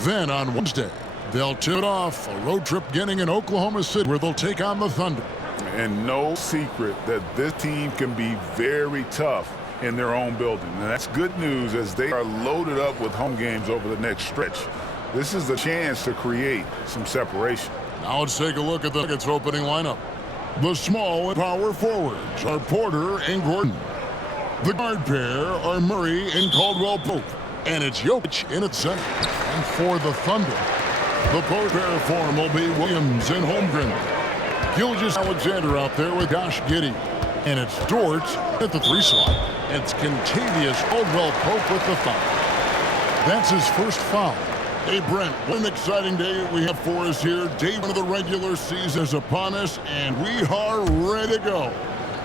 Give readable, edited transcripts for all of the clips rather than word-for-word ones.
Then on Wednesday, they'll tip it off a road trip beginning in Oklahoma City where they'll take on the Thunder. And no secret that this team can be very tough in their own building. And that's good news as they are loaded up with home games over the next stretch. This is the chance to create some separation. Now let's take a look at the Nuggets opening lineup. The small and power forwards are Porter and Gordon. The guard pair are Murray and Caldwell-Pope. And it's Jokic in its center. And for the Thunder, the post pair form will be Williams and Holmgren. Gilgeous-Alexander out there with Josh Giddey. And it's Dort at the 3 slot. It's Contavious Caldwell-Pope with the foul. That's his first foul. Hey, Brent, what an exciting day we have for us here. Day 1 of the regular season is upon us, and we are ready to go.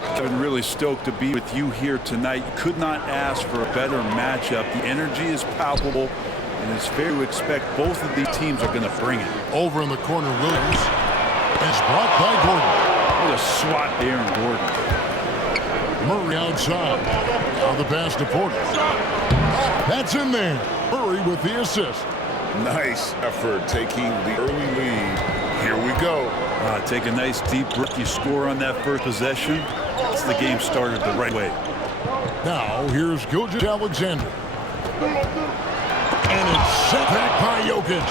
I'm really stoked to be with you here tonight. Could not ask for a better matchup. The energy is palpable, and it's fair to expect both of these teams are going to bring it. Over in the corner, Williams is blocked by Gordon. What a swat there in Gordon. Murray outside. Now the pass to Porter. That's in there. Murray with the assist. Nice effort taking the early lead. Here we go. Take a nice deep breath. You score on that first possession. It's the game started the right way. Now here's Gilgeous-Alexander. And it's set back by Jokic.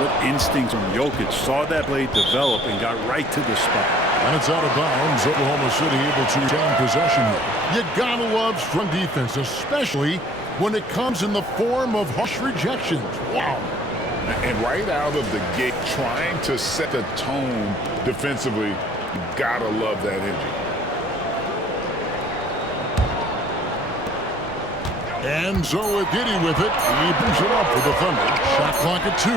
What instincts from Jokic. Saw that play develop and got right to the spot. And it's out of bounds. Oklahoma City able to retain possession here. You gotta love strong defense, especially when it comes in the form of harsh rejections. Wow. And right out of the gate, trying to set the tone defensively, you gotta love that energy. And so with Giddey with it, he brings it up for the Thunder. Shot clock at 2.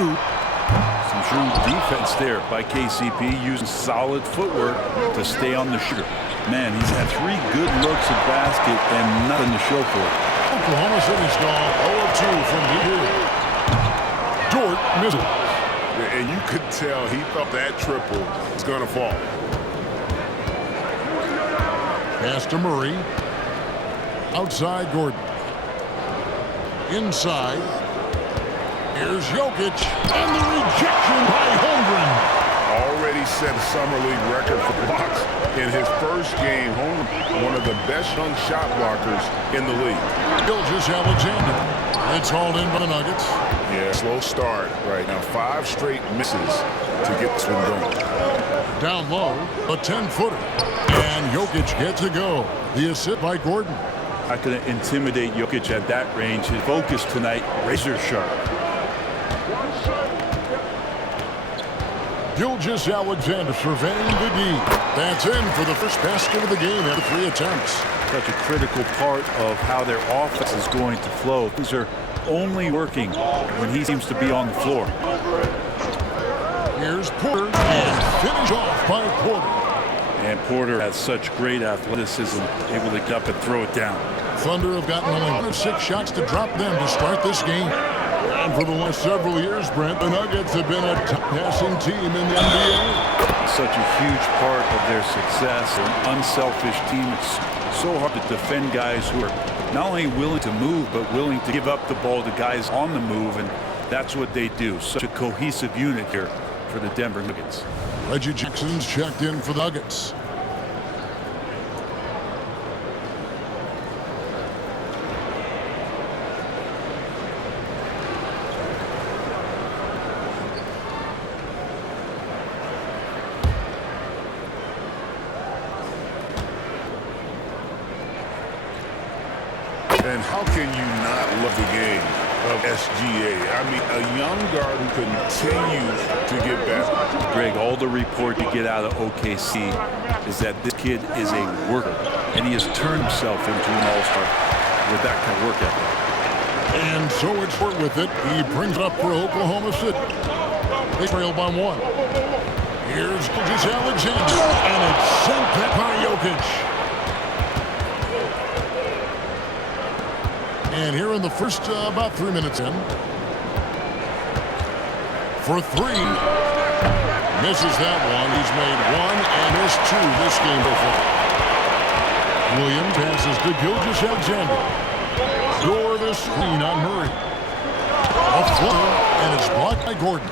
Some true defense there by KCP, using solid footwork to stay on the shooter. Man, he's had 3 good looks at basket and nothing to show for it. Oklahoma City's gone 0-2 from here. Dort misses. And you could tell he thought that triple was going to fall. Pass to Murray. Outside Gordon. Inside. Here's Jokic. And the rejection by Holmgren. Already set a summer league record for blocks in his first game. Holmgren, one of the best young shot blockers in the league. Gilgeous-Alexander. It's hauled in by the Nuggets. Yeah, slow start right now. 5 straight misses to get this one going. Down low, a 10-footer. And Jokic gets a go. The assist by Gordon. Not going to intimidate Jokic at that range. His focus tonight, razor sharp. Gilgeous-Alexander surveying the D. That's in for the first basket of the game after 3 attempts. Such a critical part of how their offense is going to flow. These are only working when he seems to be on the floor. Here's Porter, and finish off by Porter. And Porter has such great athleticism, able to get up and throw it down. Thunder have gotten only 1 of 6 shots to drop them to start this game. And for the last several years, Brent, the Nuggets have been a top passing team in the NBA. Such a huge part of their success, an unselfish team. It's so hard to defend guys who are not only willing to move, but willing to give up the ball to guys on the move, and that's what they do. Such a cohesive unit here for the Denver Nuggets. Reggie Jackson's checked in for the Nuggets. And how can you not love the game of SGA? I mean, a young guard who continues to get better. Greg, all the report you get out of OKC is that this kid is a worker, and he has turned himself into an all-star with that kind of work ethic. And so it's short with it. He brings it up for Oklahoma City. They trail by 1. Here's Gilgeous-Alexander, and it's sent back by Jokic. And here in the first about 3 minutes in. For 3. Misses that one. He's made 1 and missed 2 this game so far. Williams passes to Gilgeous-Alexander. Door the screen on Murray. A floater, and it's blocked by Gordon.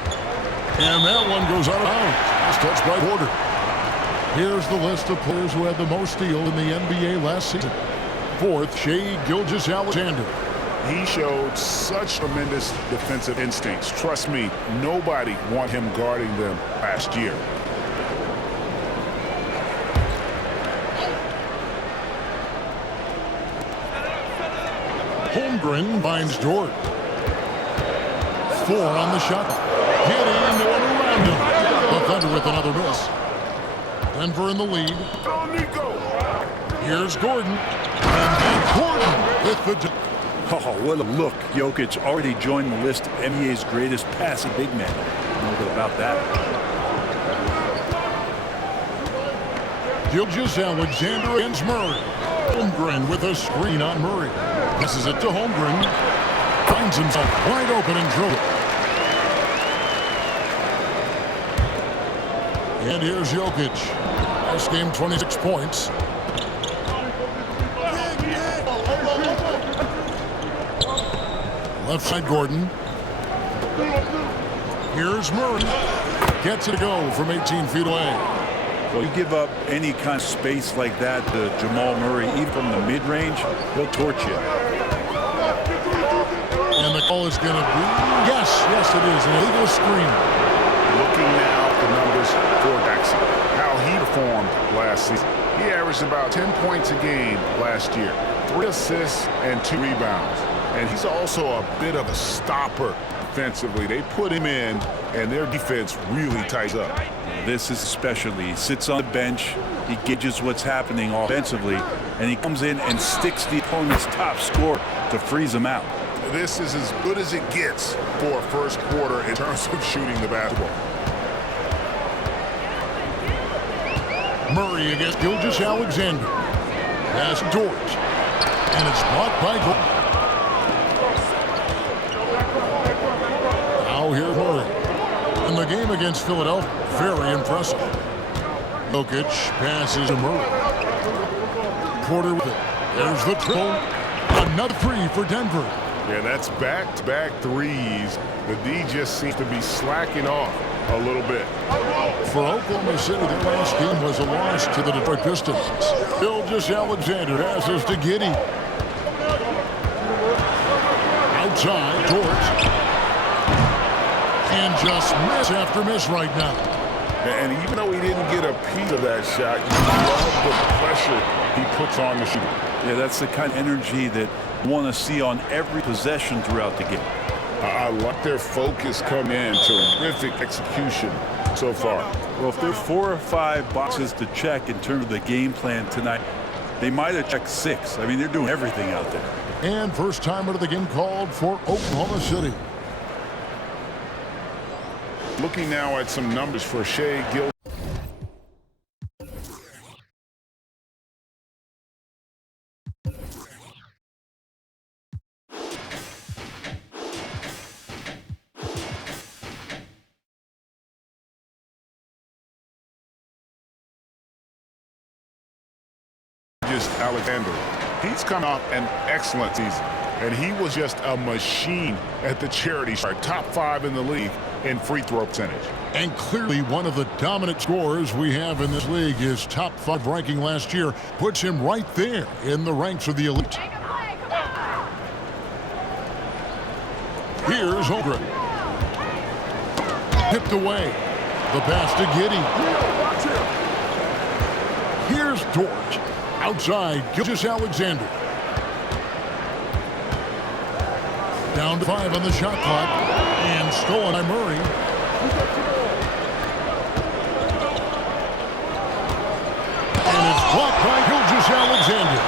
And that one goes out of bounds. It's touched by Porter. Here's the list of players who had the most steals in the NBA last season. Fourth, Shai Gilgeous-Alexander. He showed such tremendous defensive instincts. Trust me, nobody want him guarding them last year. Holmgren finds Dort. 4 on the shot. Getting no one around him. The Thunder with another miss. Denver in the lead. Here's Gordon. And then Gordon with the... Oh, what a look. Jokic already joined the list of NBA's greatest passing big men. No good about that. Gilgeous-Alexander against Murray. Holmgren with a screen on Murray. Passes it to Holmgren. Finds himself wide open and dribble. And here's Jokic. Last game, 26 points. Left side, Gordon. Here's Murray. Gets it to go from 18 feet away. Well, you give up any kind of space like that to Jamal Murray, even from the mid-range, he'll torch you. And the call is going to be, yes, it is, an illegal screen. Looking now at the numbers for Jackson, how he performed last season. He averaged about 10 points a game last year, 3 assists and 2 rebounds. And he's also a bit of a stopper defensively. They put him in, and their defense really tightens up. This is especially, he sits on the bench, he gauges what's happening offensively, and he comes in and sticks the opponent's top scorer to freeze him out. This is as good as it gets for a first quarter in terms of shooting the basketball. Murray against Gilgeous-Alexander. Pass Dort. And it's blocked by Gordon. Now here's Murray. In the game against Philadelphia, very impressive. Jokic passes to Murray. Porter with it. There's the triple. Another 3 for Denver. Yeah, that's back-to-back threes. The D just seems to be slacking off a little bit. For Oklahoma City, their last game was a loss to the Detroit Pistons. Gilgeous-Alexander passes to Giddey. Outside, Dort. And just miss after miss right now. And even though he didn't get a piece of that shot, you love the pressure he puts on the shooter. Yeah, that's the kind of energy that you want to see on every possession throughout the game. I like their focus come in. Terrific execution so far. Well, if there are 4 or 5 boxes to check in terms of the game plan tonight, they might have checked 6. I mean, they're doing everything out there. And first time out of the game called for Oklahoma City. Looking now at some numbers for Shai Gilgeous. Alexander. He's come off an excellent season, and he was just a machine at the charity stripe. Top 5 in the league in free throw percentage. And clearly one of the dominant scorers we have in this league. His top 5 ranking last year puts him right there in the ranks of the elite. Here's Holmgren. Tipped away. The pass to Giddey. Here's Dort. Outside, Gilgeous-Alexander. Down to 5 on the shot clock. And stolen by Murray. And it's blocked by Gilgeous-Alexander.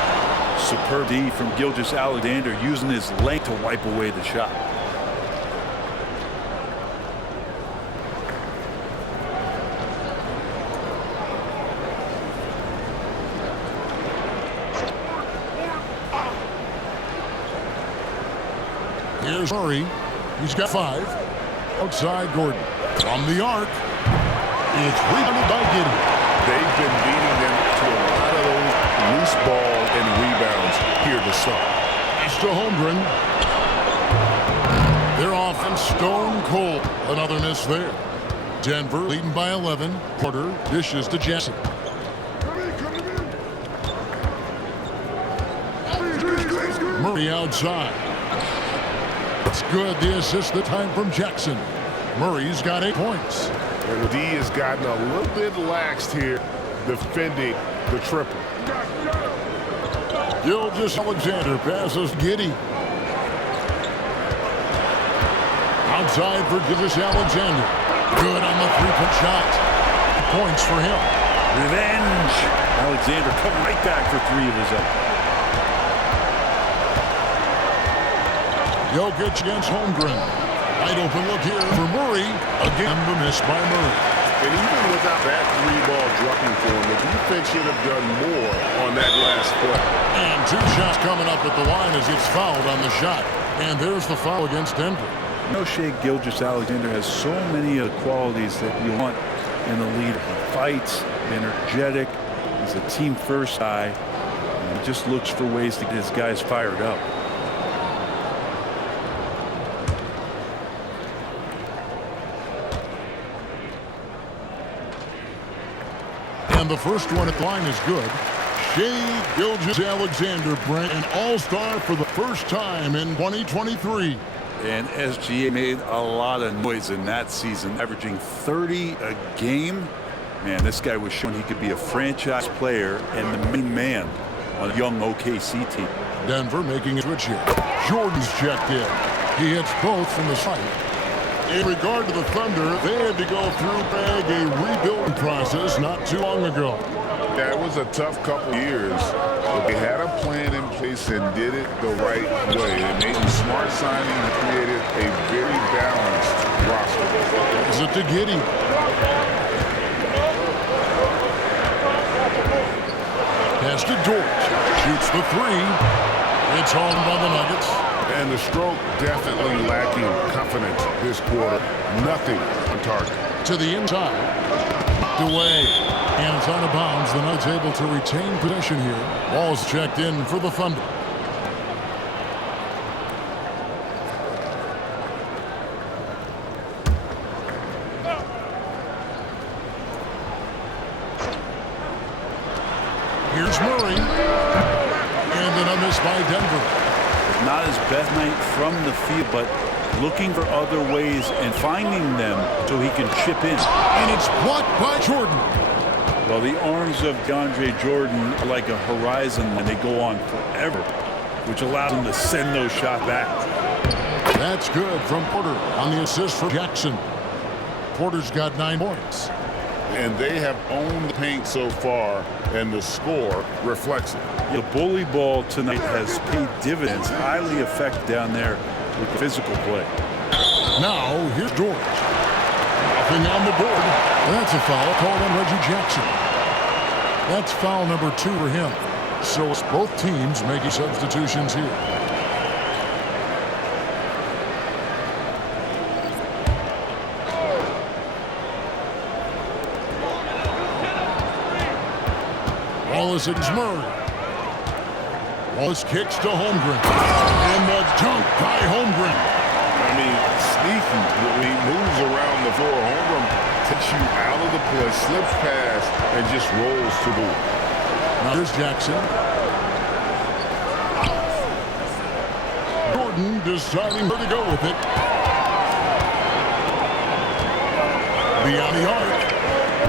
Superb D from Gilgeous-Alexander, using his length to wipe away the shot. Here's Murray. He's got 5. Outside Gordon. From the arc. It's rebounded by Giddey. They've been beating them to a lot of those loose ball and rebounds here to start. Pass to Holmgren. They're off Stone cold. Another miss there. Denver leading by 11. Porter dishes to Jackson. Murray outside. It's good. The assist the time from Jackson. Murray's got 8 points. And D has gotten a little bit laxed here defending the triple. Alexander passes Giddey. Outside for Alexander. Good on the three-point shot. Points for him. Revenge. Alexander coming right back for 3 of his own. Jokic against Holmgren. Wide open look here for Murray. Again, the miss by Murray. And even without that 3-ball dropping for him, the defense should have done more on that last play. And 2 shots coming up at the line as it's fouled on the shot. And there's the foul against Denver. You know, Shai Gilgeous-Alexander has so many of the qualities that you want in the leader. He fights, energetic, he's a team-first guy, and he just looks for ways to get his guys fired up. And the first one at the line is good. Shai Gilgeous-Alexander, Brent, an all-star for the first time in 2023. And SGA made a lot of noise in that season, averaging 30 a game. Man, this guy was showing he could be a franchise player and the main man on a young OKC team. Denver making a switch here. Jordan's checked in. He hits both from the side. In regard to the Thunder, they had to go through a rebuilding process not too long ago. That was a tough couple years, but they had a plan in place and did it the right way. They made a smart signing and created a very balanced roster. Is it to Giddey? Pass to George. Shoots the 3. It's on by the Nuggets. And the stroke definitely lacking confidence this quarter. Nothing on target. To the inside. Away. And it's out of bounds. The Nuggets able to retain possession here. Ball's checked in for the Thunder. Here's Murray. And then a miss by Denver. Not his best night from the field, but looking for other ways and finding them so he can chip in. And it's blocked by Jordan. Well, the arms of DeAndre Jordan are like a horizon and they go on forever, which allows him to send those shots back. That's good from Porter on the assist for Jackson. Porter's got 9 points. And they have owned the paint so far, and the score reflects it. The bully ball tonight has paid dividends, highly effective down there with the physical play. Now, here's George. Nothing on the board. That's a foul called on Reggie Jackson. That's foul number 2 for him. So it's both teams making substitutions here. Wallace against Murray. Wallace kicks to Holmgren. And the dunk by Holmgren. I mean, sneaky. When he moves around the floor, Holmgren takes you out of the play, slips past, and just rolls to the. Now here's Jackson. Jordan deciding where to go with it. Beyond the arc.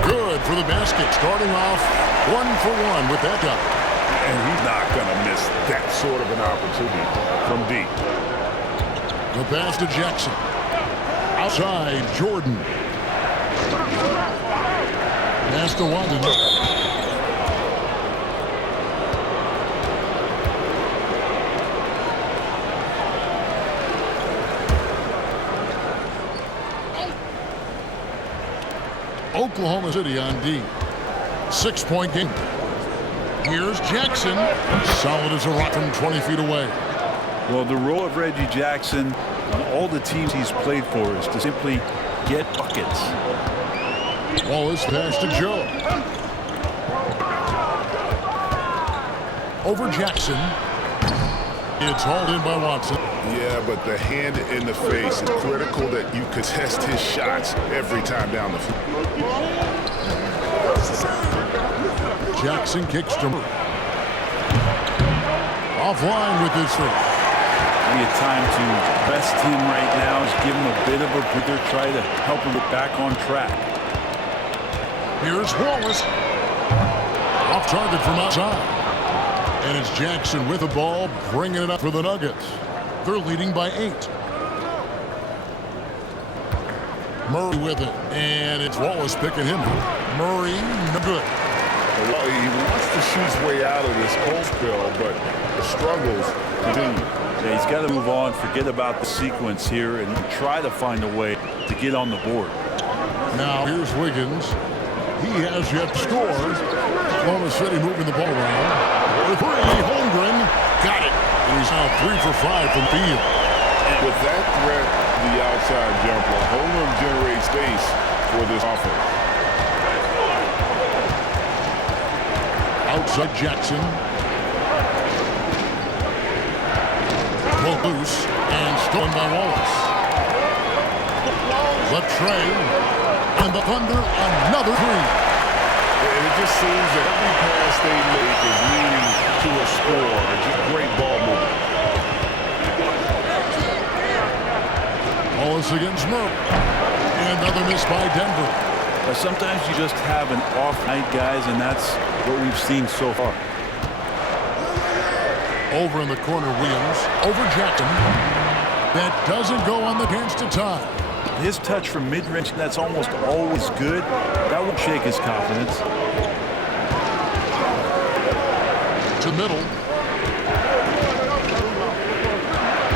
Good for the basket. Starting off 1 for 1 with that dunk. And he's not going to miss that sort of an opportunity from deep. The pass to Jackson. Outside, Jordan. Pass to London. Oklahoma City on D. 6-point game. Here's Jackson. Solid as a rock from 20 feet away. Well, the role of Reggie Jackson on all the teams he's played for is to simply get buckets. Wallace pass to Joe. Over Jackson. It's hauled in by Watson. Yeah, but the hand in the face is critical that you contest his shots every time down the field. Jackson kicks to Murray. Offline with his three. Maybe a time to rest him right now. Just give him a bit of a breather. Try to help him get back on track. Here's Wallace. Off target from outside. And it's Jackson with the ball, bringing it up for the Nuggets. They're leading by 8. Murray with it, and it's Wallace picking him. Murray, no good. Well, he wants to shoot his way out of this cold spell, but the struggles continue. Yeah, he's got to move on, forget about the sequence here, and try to find a way to get on the board. Now here's Wiggins. He has yet to score. Oklahoma City moving the ball around. The three, Holmgren got it. And he's now 3 for 5 from field. And with that threat, the outside jumper, Holmgren generates space for this offense. Outside Jackson. Pulled loose and stolen by Wallace. The tray. And the Thunder, another three. And it just seems that every pass they make is leading to a score. Just great ball movement. Wallace against Murray. And another miss by Denver. But sometimes you just have an off night, guys, and that's what we've seen so far. Over in the corner, Williams. Over Jackson. That doesn't go on the chance to tie. His touch from mid-range, that's almost always good. That won't shake his confidence. To middle.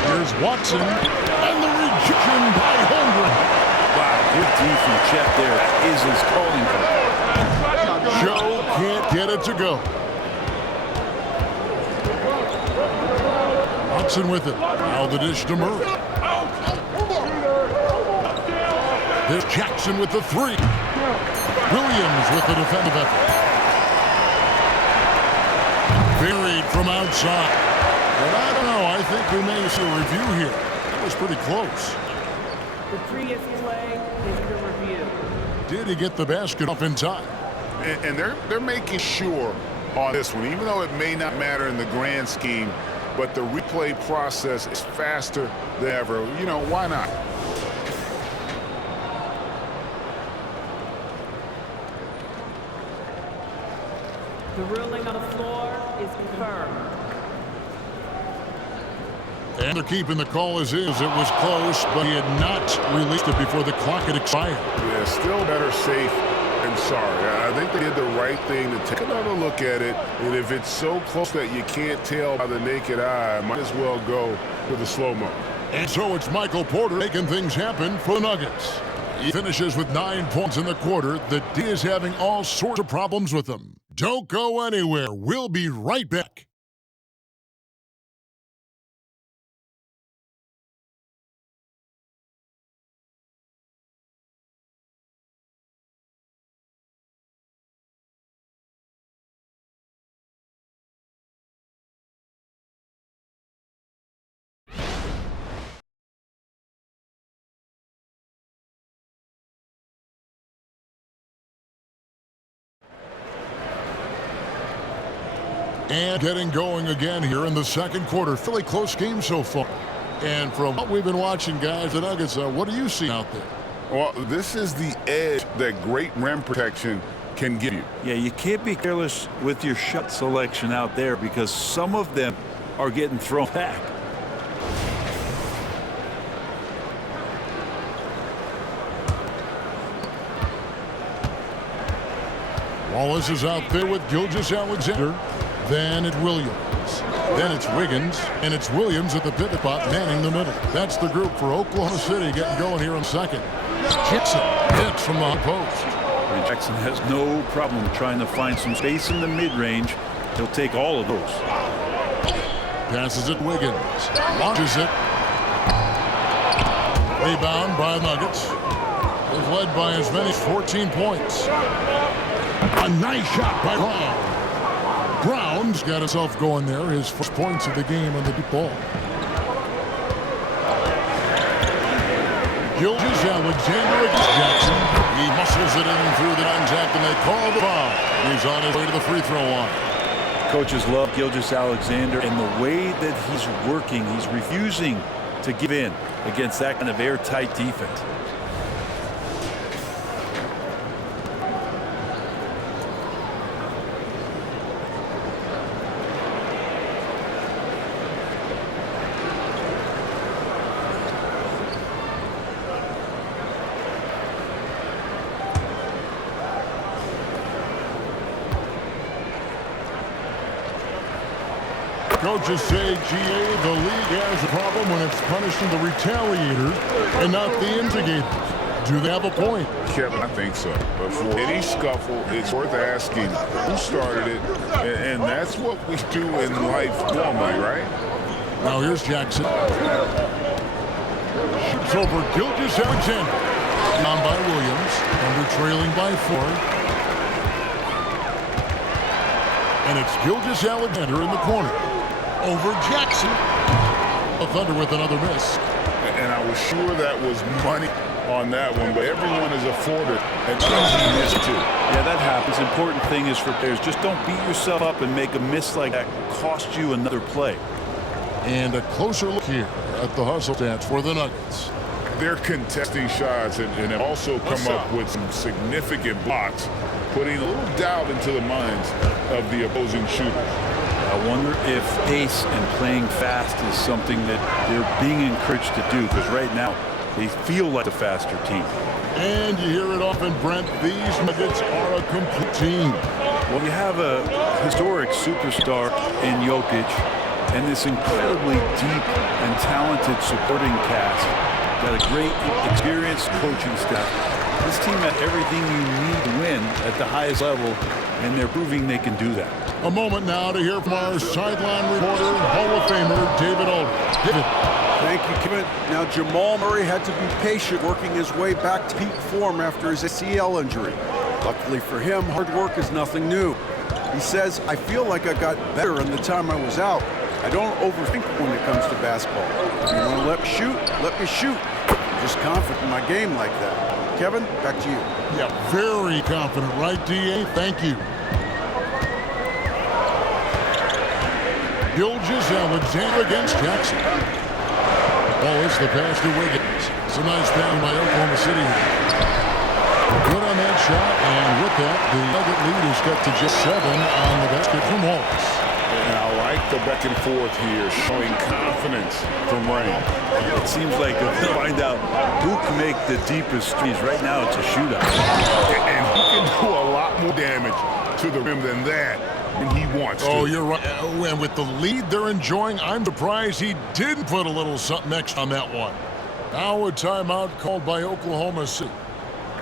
Here's Watson. And the rejection by Holmgren. Wow, good defense check there. That is his calling card. Joe can't get it to go. Watson with it. Now the dish to Murray. There's Jackson with the three. Williams with the defensive effort. Buried from outside. But I don't know. I think we may see a review here. That was pretty close. The previous play is the review. Did he get the basket off in time? And they're making sure on this one, even though it may not matter in the grand scheme, but the replay process is faster than ever. You know, why not? The ruling on the floor is confirmed. And they're keeping the call as is. It was close, but he had not released it before the clock had expired. Yeah, still better safe than sorry. I think they did the right thing to take another look at it. And if it's so close that you can't tell by the naked eye, might as well go with the slow-mo. And so it's Michael Porter making things happen for the Nuggets. He finishes with 9 points in the quarter. The D is having all sorts of problems with them. Don't go anywhere. We'll be right back. And getting going again here in the second quarter. Fairly close game so far. And from what we've been watching, guys, the Nuggets, what do you see out there? Well, this is the edge that great rim protection can give you. Yeah, you can't be careless with your shot selection out there because some of them are getting thrown back. Wallace is out there with Gilgeous-Alexander. Then it's Williams. Then it's Wiggins. And it's Williams at the pivot spot, manning the middle. That's the group for Oklahoma City getting going here in second. Jackson hits from the post. And Jackson has no problem trying to find some space in the mid-range. He'll take all of those. Passes it Wiggins. Launches it. Rebound by Nuggets. They've led by as many as 14 points. A nice shot by Brown. Brown's got himself going there. His first points of the game on the deep ball. Gilgeous-Alexander against Jackson. He muscles it in through the contact, and they call the foul. He's on his way to the free throw line. Coaches love Gilgeous-Alexander, and the way that he's working, he's refusing to give in against that kind of airtight defense. Coaches say, GA, the league has a problem when it's punishing the retaliators and not the instigators. Do they have a point? Kevin, I think so. But for any scuffle, it's worth asking who started it, and that's what we do in life normally, right? Now here's Jackson. Shoots over Gilgeous-Alexander. Down by Williams, under trailing by 4. And it's Gilgeous-Alexander in the corner. Over Jackson. The Thunder with another miss. And I was sure that was money on that one, but everyone is afforded an easy miss too. Yeah, that happens. Important thing is for players, just don't beat yourself up and make a miss like that cost you another play. And a closer look here at the hustle stats for the Nuggets. They're contesting shots and have also come up with some significant blocks, putting a little doubt into the minds of the opposing shooter. I wonder if pace and playing fast is something that they're being encouraged to do, because right now they feel like a faster team. And you hear it often, Brent, these Nuggets are a complete team. Well, you have a historic superstar in Jokic and this incredibly deep and talented supporting cast. Got a great, experienced coaching staff. This team had everything you need to win at the highest level, and they're proving they can do that. A moment now to hear from our sideline reporter, Hall of Famer David Aldridge. David. Thank you, Kevin. Now, Jamal Murray had to be patient working his way back to peak form after his ACL injury. Luckily for him, hard work is nothing new. He says, I feel like I got better in the time I was out. I don't overthink when it comes to basketball. If you want to let me shoot, let me shoot. I'm just confident in my game like that. Kevin, back to you. Yeah, very confident, right, DA? Thank you. Gilgeous-Alexander against Jackson. Oh, it's the pass to Wiggins. It's a nice down by Oklahoma City. Good on that shot, and with that, the Nugget lead is cut to just 7 on the basket from Hornets. And I like the back and forth here, showing confidence from Rain. It seems like they'll find out who can make the deepest threes. Right now, it's a shootout. And he can do a lot more damage to the rim than that when he wants to. Oh, you're right. And with the lead they're enjoying, I'm surprised he didn't put a little something extra on that one. Now a timeout called by Oklahoma City.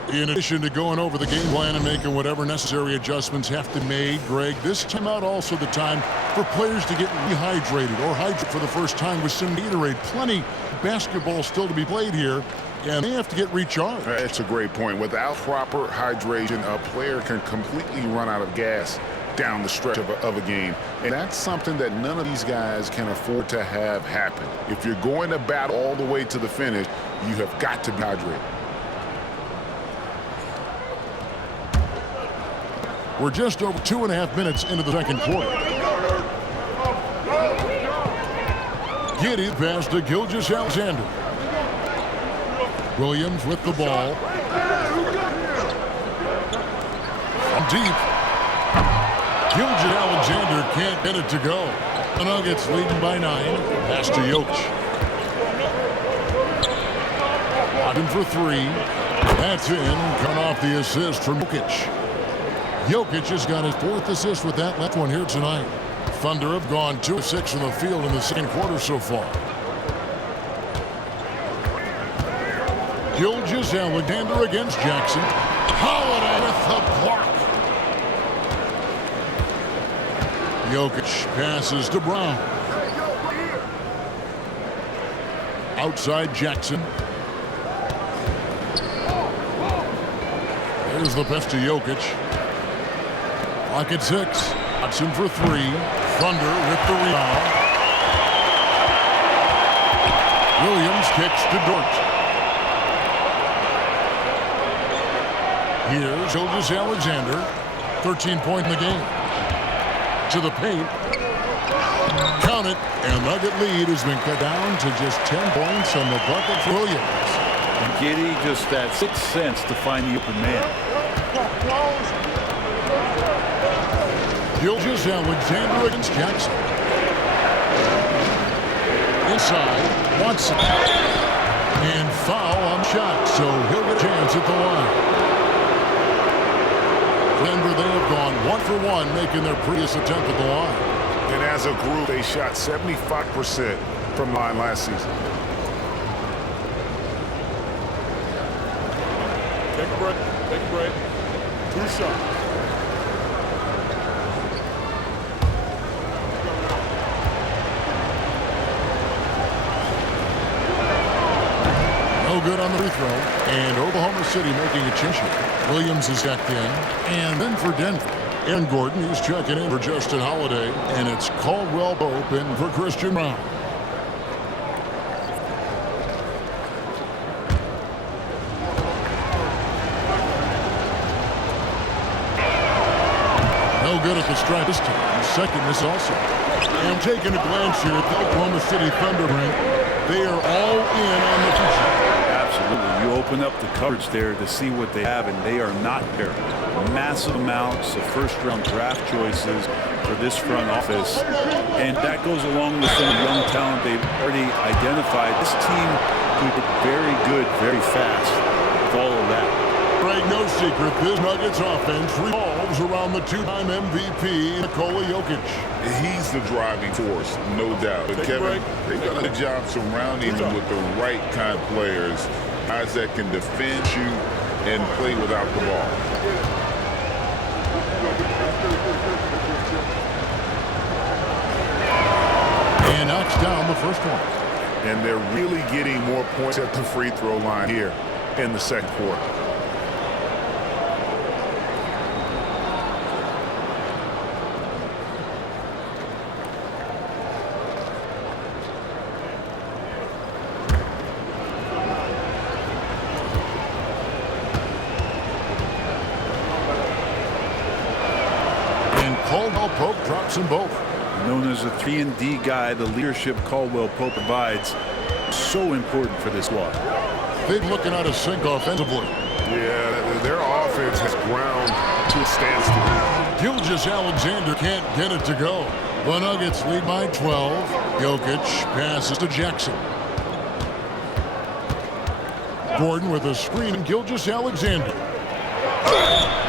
In addition to going over the game plan and making whatever necessary adjustments have to be made, Greg, this timeout also the time for players to get rehydrated or hydrate for the first time with some Gatorade. Plenty of basketball still to be played here, and they have to get recharged. That's a great point. Without proper hydration, a player can completely run out of gas down the stretch of a game. And that's something that none of these guys can afford to have happen. If you're going to battle all the way to the finish, you have got to be hydrated. We're just over 2.5 minutes into the second quarter. Giddy pass to Gilgeous-Alexander. Williams with the ball. From deep. Gilgeous-Alexander can't get it to go. The Nuggets leading by 9. Pass to Jokic. Looking for 3. That's in. Coming off the assist from Jokic. Jokic has got his 4th assist with that left one here tonight. Thunder have gone 2 of 6 from the field in the second quarter so far. Gilgeous-Alexander against Jackson. Holiday with the block. Jokic passes to Brown. Outside Jackson. There's the pass to Jokic. Clock at 6. Hudson for 3. Thunder with the rebound. Williams kicks to Dort. Here's Alexander, 13-point in the game. To the paint. Count it, and Nugget lead has been cut down to just 10 points on the bucket for Williams. And Giddy just that sixth sense to find the open man. Alexander against Jackson. Inside, Watson. And foul on shot, so he'll get a chance at the line. Denver, they have gone 1 for 1, making their previous attempt at the line. And as a group, they shot 75% from line last season. Take a break. Take a break. 2 shots. No good on the free throw, and Oklahoma City making a change. Williams is checked in, and then for Denver, Aaron Gordon is checking in for Justin Holiday, and it's Caldwell Pope in for Christian Brown. No good at the stripe this time. Second miss also. And taking a glance here at the Oklahoma City Thunder rank, they are all in on the future. Absolutely. You open up the coverage there to see what they have, and they are not there. Massive amounts of first-round draft choices for this front office, and that goes along with some young talent they've already identified. This team could be very good, very fast with all of that. Right, no secret, this Nuggets offense revolves around the two-time MVP, Nikola Jokic. He's the driving force, no doubt. But Kevin, they've done a good job surrounding him with the right kind of players, guys that can defend, shoot, and play without the ball. And knocks down the first one. And they're really getting more points at the free throw line here in the second quarter. Caldwell Pope drops them both. Known as a 3-and-D guy, the leadership Caldwell Pope provides so important for this squad. They're looking at a sink offensively. Yeah, their offense has ground to a standstill. Alexander can't get it to go. The Nuggets lead by 12. Jokic passes to Jackson. Gordon with a screen, and Alexander.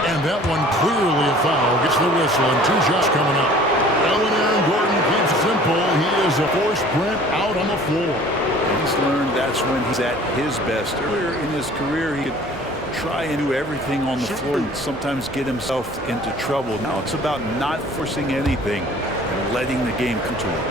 And that one clearly a foul. Gets the whistle, and 2 shots coming up. And when Aaron Gordon keeps it simple, he is a force sprint out on the floor. And he's learned that's when he's at his best. Earlier in his career, he could try and do everything on the floor and sometimes get himself into trouble. Now it's about not forcing anything and letting the game come to him.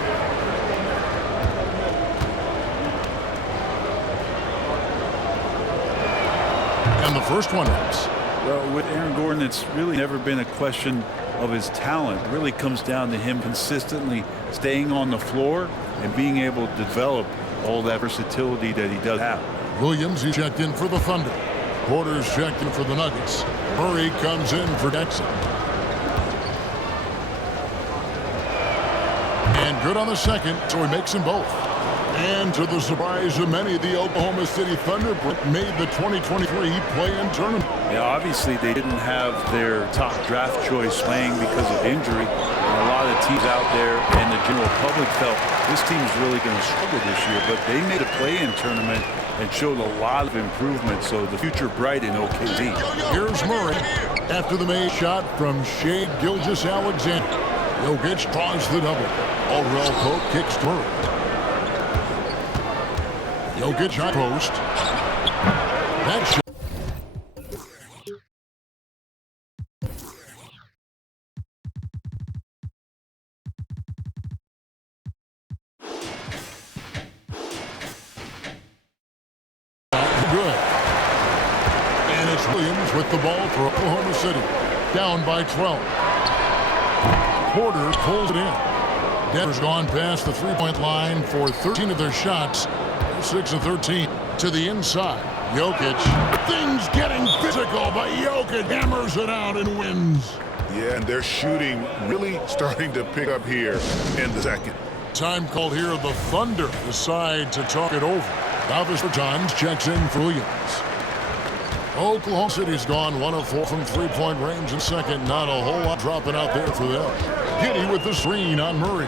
And the first one is. Well, with Aaron Gordon, it's really never been a question of his talent. It really comes down to him consistently staying on the floor and being able to develop all that versatility that he does have. Williams, he checked in for the Thunder. Porter's checked in for the Nuggets. Murray comes in for Jackson. And good on the second, so he makes them both. And to the surprise of many, the Oklahoma City Thunder made the 2023 play-in tournament. Yeah, obviously they didn't have their top draft choice playing because of injury. And a lot of teams out there and the general public felt this team's really going to struggle this year. But they made a play-in tournament and showed a lot of improvement. So the future bright in OKC. Here's Murray after the made shot from Shai Gilgeous-Alexander. Jokic draws the double. Caldwell Pope kicks to Murray. Jokic high post. That shot. Good. And it's Williams with the ball for Oklahoma City. Down by 12. Porter pulls it in. Denver's gone past the three-point line for 13 of their shots. 6 of 13 to the inside. Jokic. Things getting physical, but Jokic hammers it out and wins. Yeah, and their shooting really starting to pick up here in the second. Time called here. The Thunder decide to talk it over. Davis Bertans checks in for Williams. Oklahoma City's gone 1 of 4 from three-point range in second. Not a whole lot dropping out there for them. Giddey with the screen on Murray.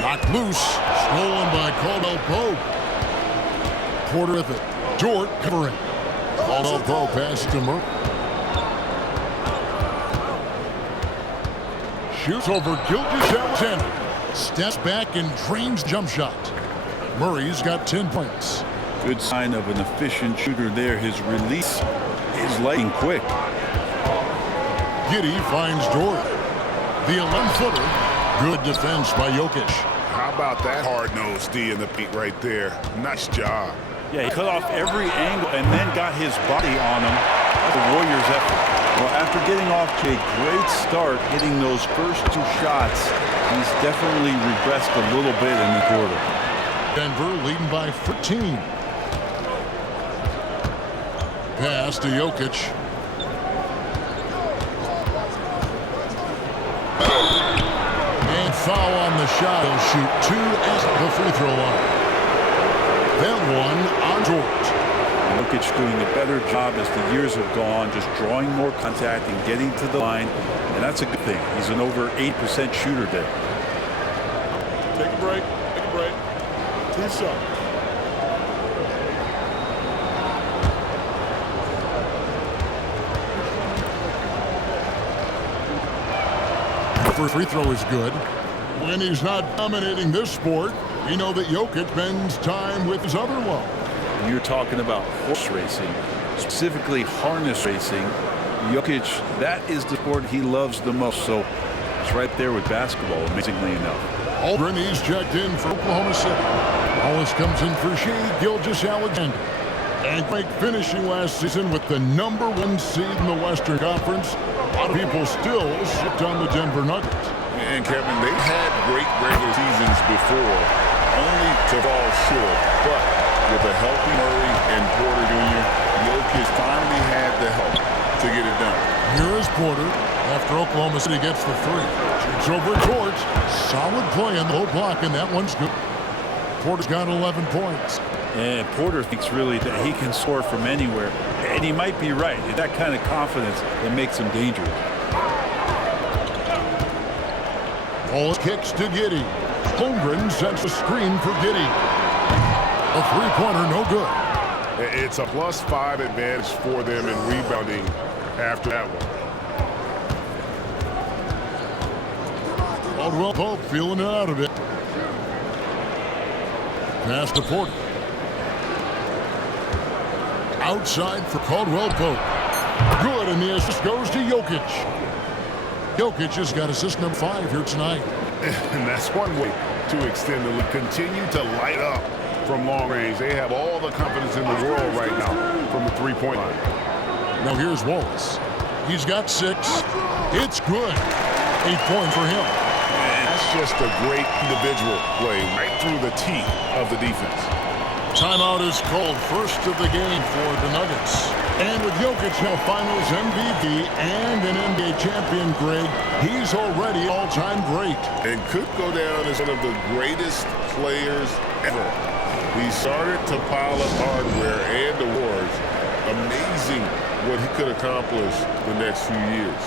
Knocked loose. Stolen by Caldwell Pope. Porter with it. Dort covering. Caldwell Pope passes to Murray. Shoots over Gilgeous-Alexander. Steps back and drains jump shot. Murray's got 10 points. Good sign of an efficient shooter there. His release is lightning quick. Giddey finds Dort. The 11-footer. Good defense by Jokic. How about that hard-nosed D in the paint right there? Nice job. Yeah, he cut off every angle and then got his body on him. That's a Warriors effort. Well, after getting off to a great start, hitting those first 2 shots, he's definitely regressed a little bit in the quarter. Denver leading by 14. Pass to Jokic. And foul on the shot. He'll shoot 2 at the free throw line. Then 1 on Dort. Jokic doing a better job as the years have gone, just drawing more contact and getting to the line, and that's a good thing. He's an over 8% shooter there. Take a break. Take a break. Tee shot. First free throw is good. When he's not dominating this sport, we know that Jokic spends time with his other love. You're talking about horse racing, specifically harness racing. Jokic, that is the sport he loves the most. So it's right there with basketball, amazingly enough. Aldrin, he's checked in for Oklahoma City. Wallace comes in for Shea Gilgeous-Alexander. And Drake finishing last season with the #1 seed in the Western Conference. A lot of people still shipped on the Denver Nuggets. And Kevin, they had great regular seasons before, only to fall short. But with a healthy Murray and Porter Jr., Jokic finally had the help to get it done. Here is Porter after Oklahoma City gets the 3. Shoots over Dort. Solid play on the low block, and that one's good. Porter's got 11 points. And Porter thinks really that he can score from anywhere. And he might be right. That kind of confidence that makes him dangerous. Ball kicks to Giddey. Holmgren sets a screen for Giddey. A three-pointer, no good. It's a +5 advantage for them in rebounding after that one. Caldwell Pope feeling it out of it. Pass to Porter. Outside for Caldwell Pope. Good, and the assist goes to Jokic. Jokic has got assist number 5 here tonight. And that's one way to extend the lead. Continue to light up from long range. They have all the confidence in the world right now from the three-point line. Now here's Wallace. He's got 6. It's good. 8 points for him. And that's just a great individual play right through the teeth of the defense. Timeout is called, first of the game for the Nuggets. And with Jokic now Finals MVP and an NBA champion grade, he's already all-time great. And could go down as one of the greatest players ever. He started to pile up hardware and awards. Amazing what he could accomplish the next few years.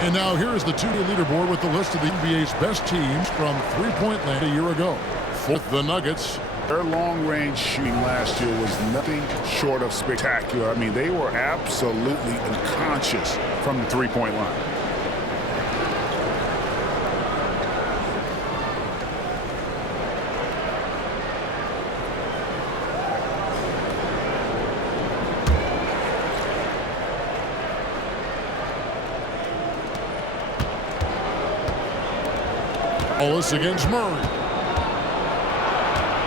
And now here is the 2-day leaderboard with the list of the NBA's best teams from three-point land a year ago. For the Nuggets, their long-range shooting last year was nothing short of spectacular. I mean, they were absolutely unconscious from the three-point line. Wallace against Murray.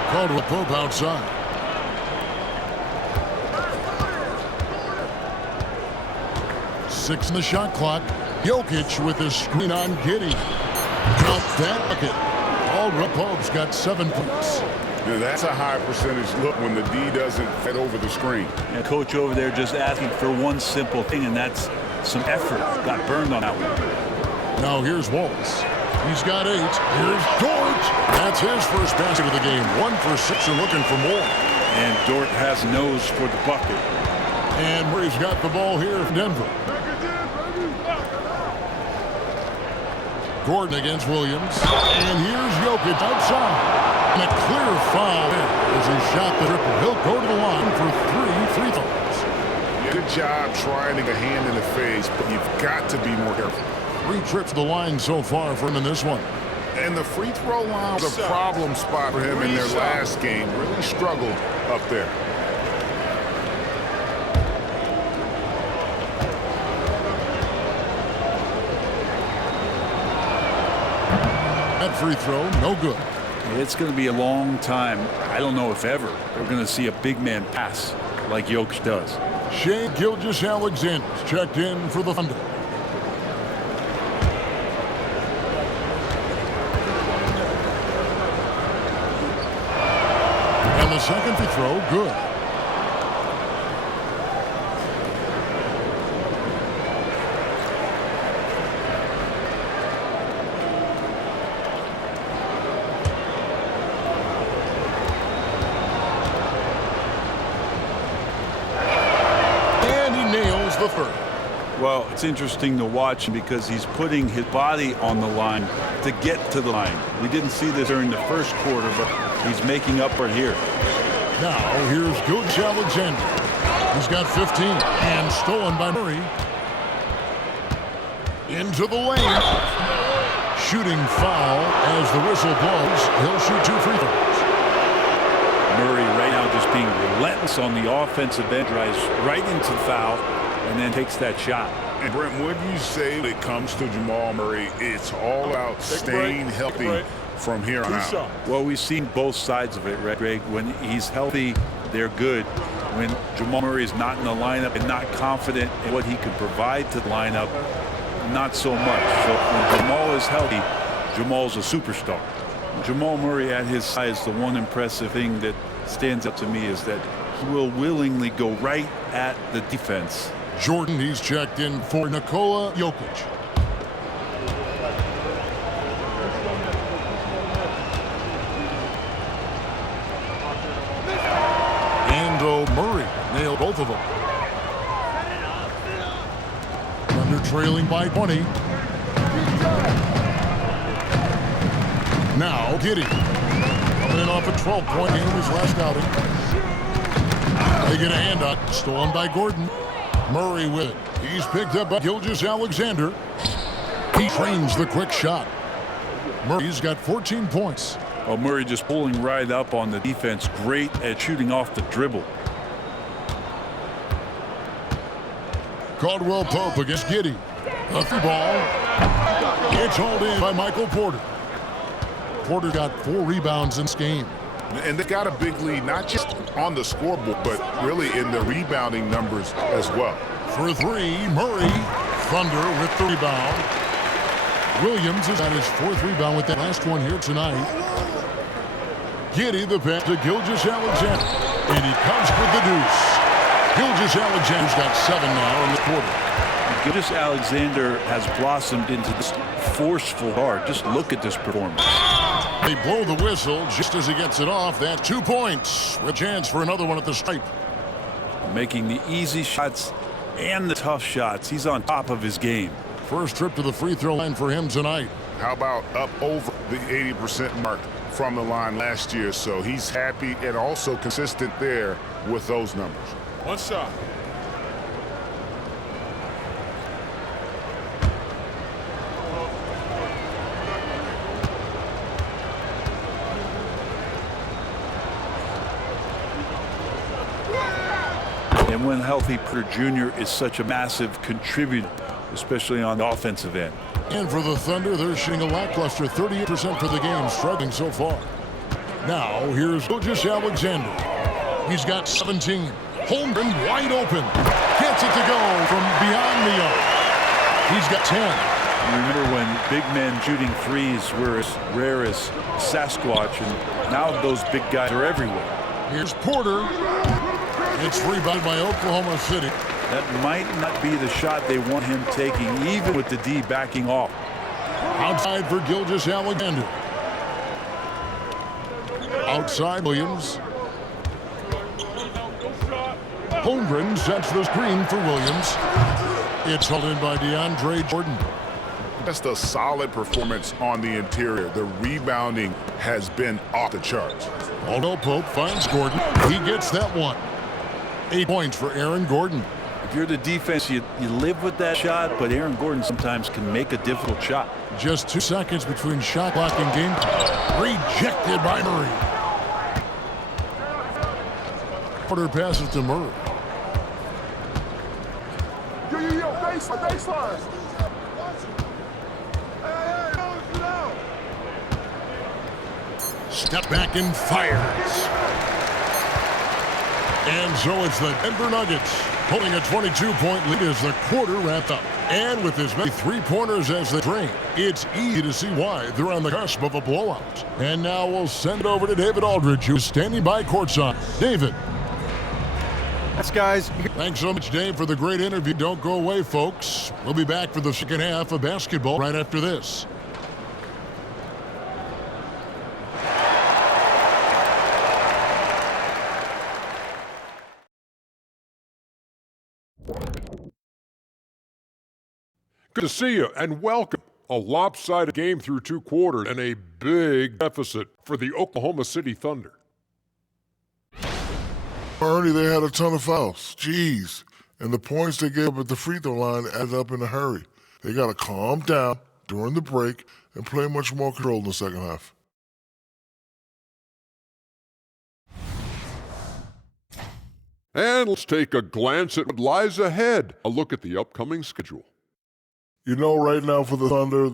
Caldwell Pope outside. Six in the shot clock. Jokic with his screen on Giddey. Count that bucket. Caldwell Pope's got 7 points. Now, that's a high percentage look when the D doesn't fit over the screen. And coach over there just asking for one simple thing, and that's some effort. Got burned on that one. Now here's Waltz. He's got 8. Here's Dort. That's his first basket of the game. 1 for 6 and looking for more. And Dort has nose for the bucket. And Murray's got the ball here for Denver. Gordon against Williams. And here's Jokic outside. And a clear foul there as he shot the triple. He'll go to the line for 3 free throws. Good job trying to get a hand in the face, but you've got to be more careful. 3 trips to the line so far for him in this one. And the free throw line was a problem spot for him in their last game. Really struggled up there. That free throw, no good. It's going to be a long time. I don't know if ever we're going to see a big man pass like Jokic does. Shai Gilgeous-Alexander's checked in for the Thunder. And the second free throw, good. The third. Well, it's interesting to watch because he's putting his body on the line to get to the line. We didn't see this during the first quarter, but he's making up for it here. Now, here's Gilgeous-Alexander. He's got 15 and stolen by Murray. Into the lane. Shooting foul as the whistle blows. He'll shoot 2 free throws. Murray right now just being relentless on the offensive end, drives right into the foul, and then takes that shot. And Brent, what do you say when it comes to Jamal Murray? It's all about staying healthy from here on out. Well, we've seen both sides of it, right, Greg? When he's healthy, they're good. When Jamal Murray is not in the lineup and not confident in what he can provide to the lineup, not so much. So when Jamal is healthy, Jamal's a superstar. Jamal Murray at his size, the one impressive thing that stands out to me is that he will willingly go right at the defense. Jordan, he's checked in for Nikola Jokic. And Murray nailed both of them. Thunder trailing by 20. Now Giddey coming in off a 12-point game his last outing. They get a handout, stolen by Gordon. Murray with it. He's picked up by Gilgeous-Alexander. He trains the quick shot. Murray's got 14 points. Well, Murray just pulling right up on the defense. Great at shooting off the dribble. Caldwell Pope against Giddey. A free ball. It's hauled in by Michael Porter. Porter got 4 rebounds in this game. And they got a big lead, not just on the scoreboard, but really in the rebounding numbers as well. For 3, Murray. Thunder with the rebound. Williams has got his 4th rebound with that last one here tonight. Giddey the pass to Gilgeous-Alexander. And he comes with the deuce. Gilgeous-Alexander's got 7 now in the quarter. Gilgeous-Alexander has blossomed into this forceful guard. Just look at this performance. They blow the whistle just as he gets it off. That's 2 points with a chance for another one at the stripe. Making the easy shots and the tough shots. He's on top of his game. First trip to the free throw line for him tonight. How about up over the 80% mark from the line last year? So he's happy and also consistent there with those numbers. One shot. And when healthy, Porter Jr. is such a massive contributor, especially on the offensive end. And for the Thunder, they're shooting a lackluster 38% for the game, struggling so far. Now, here's Gilgeous-Alexander. He's got 17. Holmgren wide open. Gets it to go from beyond the arc. He's got 10. Remember when big men shooting threes were as rare as Sasquatch, and now those big guys are everywhere. Here's Porter. It's rebounded by Oklahoma City. That might not be the shot they want him taking, even with the D backing off. Outside for Gilgeous-Alexander. Outside Williams. Holmgren sets the screen for Williams. It's held in by DeAndre Jordan. Just a solid performance on the interior. The rebounding has been off the charts. Aldo Pope finds Gordon. He gets that one. 8 points for Aaron Gordon. If you're the defense, you live with that shot, but Aaron Gordon sometimes can make a difficult shot. Just 2 seconds between shot clock and game. Rejected by Murray. Porter passes to Murray. Yo, baseline. Step back and fires. And so it's the Denver Nuggets holding a 22-point lead as the quarter wrapped up. And with as many three-pointers as they drain, it's easy to see why they're on the cusp of a blowout. And now we'll send it over to David Aldridge, who's standing by courtside. David. Thanks, guys. Thanks so much, Dave, for the great interview. Don't go away, folks. We'll be back for the second half of basketball right after this. Good to see you and welcome. A lopsided game through 2 quarters and a big deficit for the Oklahoma City Thunder. Ernie, they had a ton of fouls. Jeez. And the points they gave up at the free throw line added up in a hurry. They got to calm down during the break and play much more control in the second half. And let's take a glance at what lies ahead. A look at the upcoming schedule. You know, right now for the Thunder,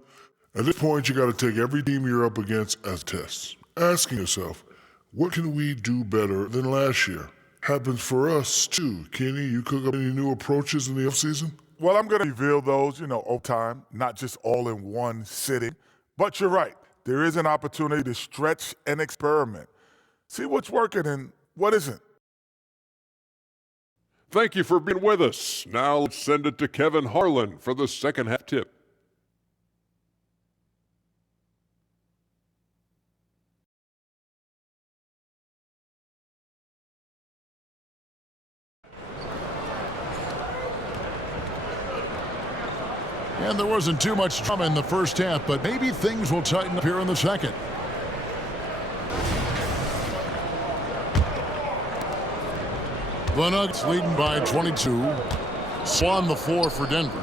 at this point you got to take every team you're up against as tests. Asking yourself, what can we do better than last year? Happens for us, too. Kenny, you cook up any new approaches in the offseason? Well, I'm going to reveal those, over time, not just all in one sitting. But you're right. There is an opportunity to stretch and experiment. See what's working and what isn't. Thank you for being with us. Now let's send it to Kevin Harlan for the second half tip. And there wasn't too much drama in the first half, but maybe things will tighten up here in the second. The Nuggets leading by 22. On the floor for Denver.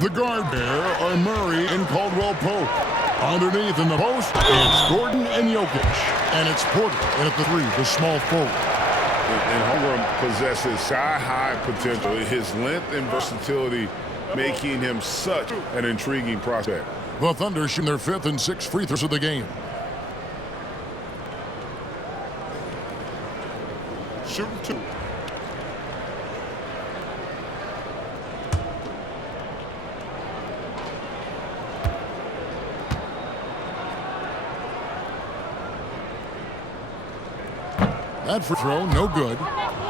The guard there are Murray and Caldwell Pope. Underneath in the post, it's Gordon and Jokic. And it's Porter in at the 3, the small forward. And Holmgren possesses sky-high potential. His length and versatility making him such an intriguing prospect. The Thunder shooting their 5th and 6th free throws of the game. Shooting 2. That free throw, no good.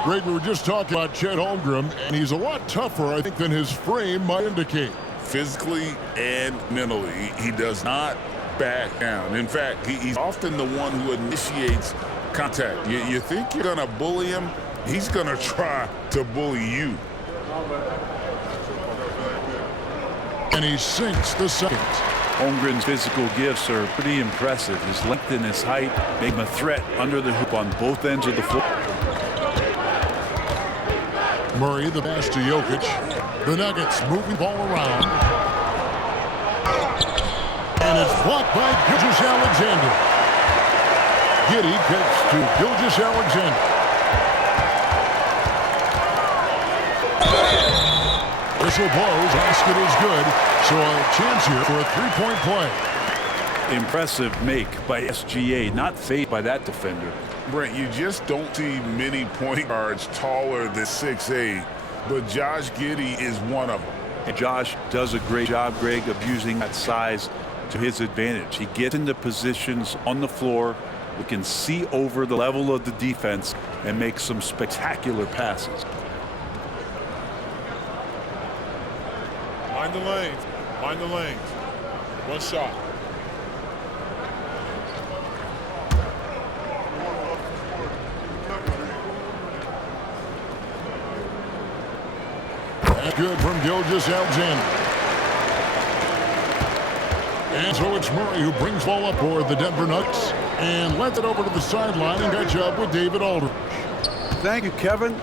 Greg, we were just talking about Chet Holmgren, and he's a lot tougher, I think, than his frame might indicate. Physically and mentally, he does not back down. In fact, he's often the one who initiates contact. You think you're going to bully him, he's going to try to bully you. And he sinks the second. Holmgren's physical gifts are pretty impressive. His length and his height make him a threat under the hoop on both ends of the floor. Murray, the pass to Jokic. The Nuggets moving ball around. And it's blocked by Gilgeous-Alexander. Giddey kicks to Gilgeous-Alexander. Whistle blows, basket is good, so a chance here for a three-point play. Impressive make by SGA, not fazed by that defender. Brent, you just don't see many point guards taller than 6'8", but Josh Giddey is one of them. And Josh does a great job, Greg, of using that size to his advantage. He gets into positions on the floor, we can see over the level of the defense and make some spectacular passes. Mind the lanes. Mind the lanes. One shot. That's good from Gilgeous-Alexander. And so it's Murray who brings the ball up for the Denver Nuggets and lets it over to the sideline and catch up with David Aldridge. Thank you, Kevin.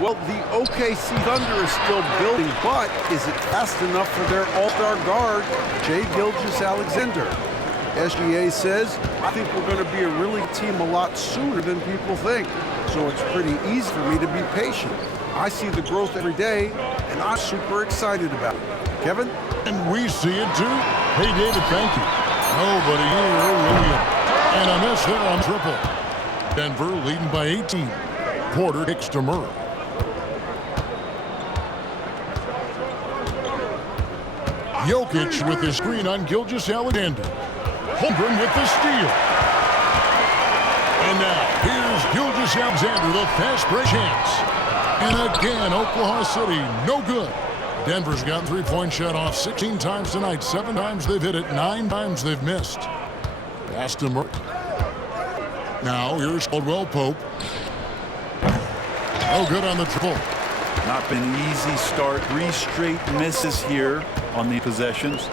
Well, the OKC Thunder is still building, but is it fast enough for their all-star guard, Shai Gilgeous-Alexander? SGA says, I think we're going to be a really team a lot sooner than people think, so it's pretty easy for me to be patient. I see the growth every day, and I'm super excited about it. Kevin? And we see it too. Hey, David, thank you. Nobody here, Williams. And a miss there on triple. Denver leading by 18. Porter kicks to Murray. Jokic with the screen on Gilgeous-Alexander. Holmgren with the steal. And now, here's Gilgeous-Alexander, the fast break chance. And again, Oklahoma City, no good. Denver's got three-point shot off 16 times tonight. 7 times they've hit it, 9 times they've missed. Pass to Murray. Now, here's Caldwell Pope. No good on the triple. Not been an easy start. 3 straight misses here on the possessions.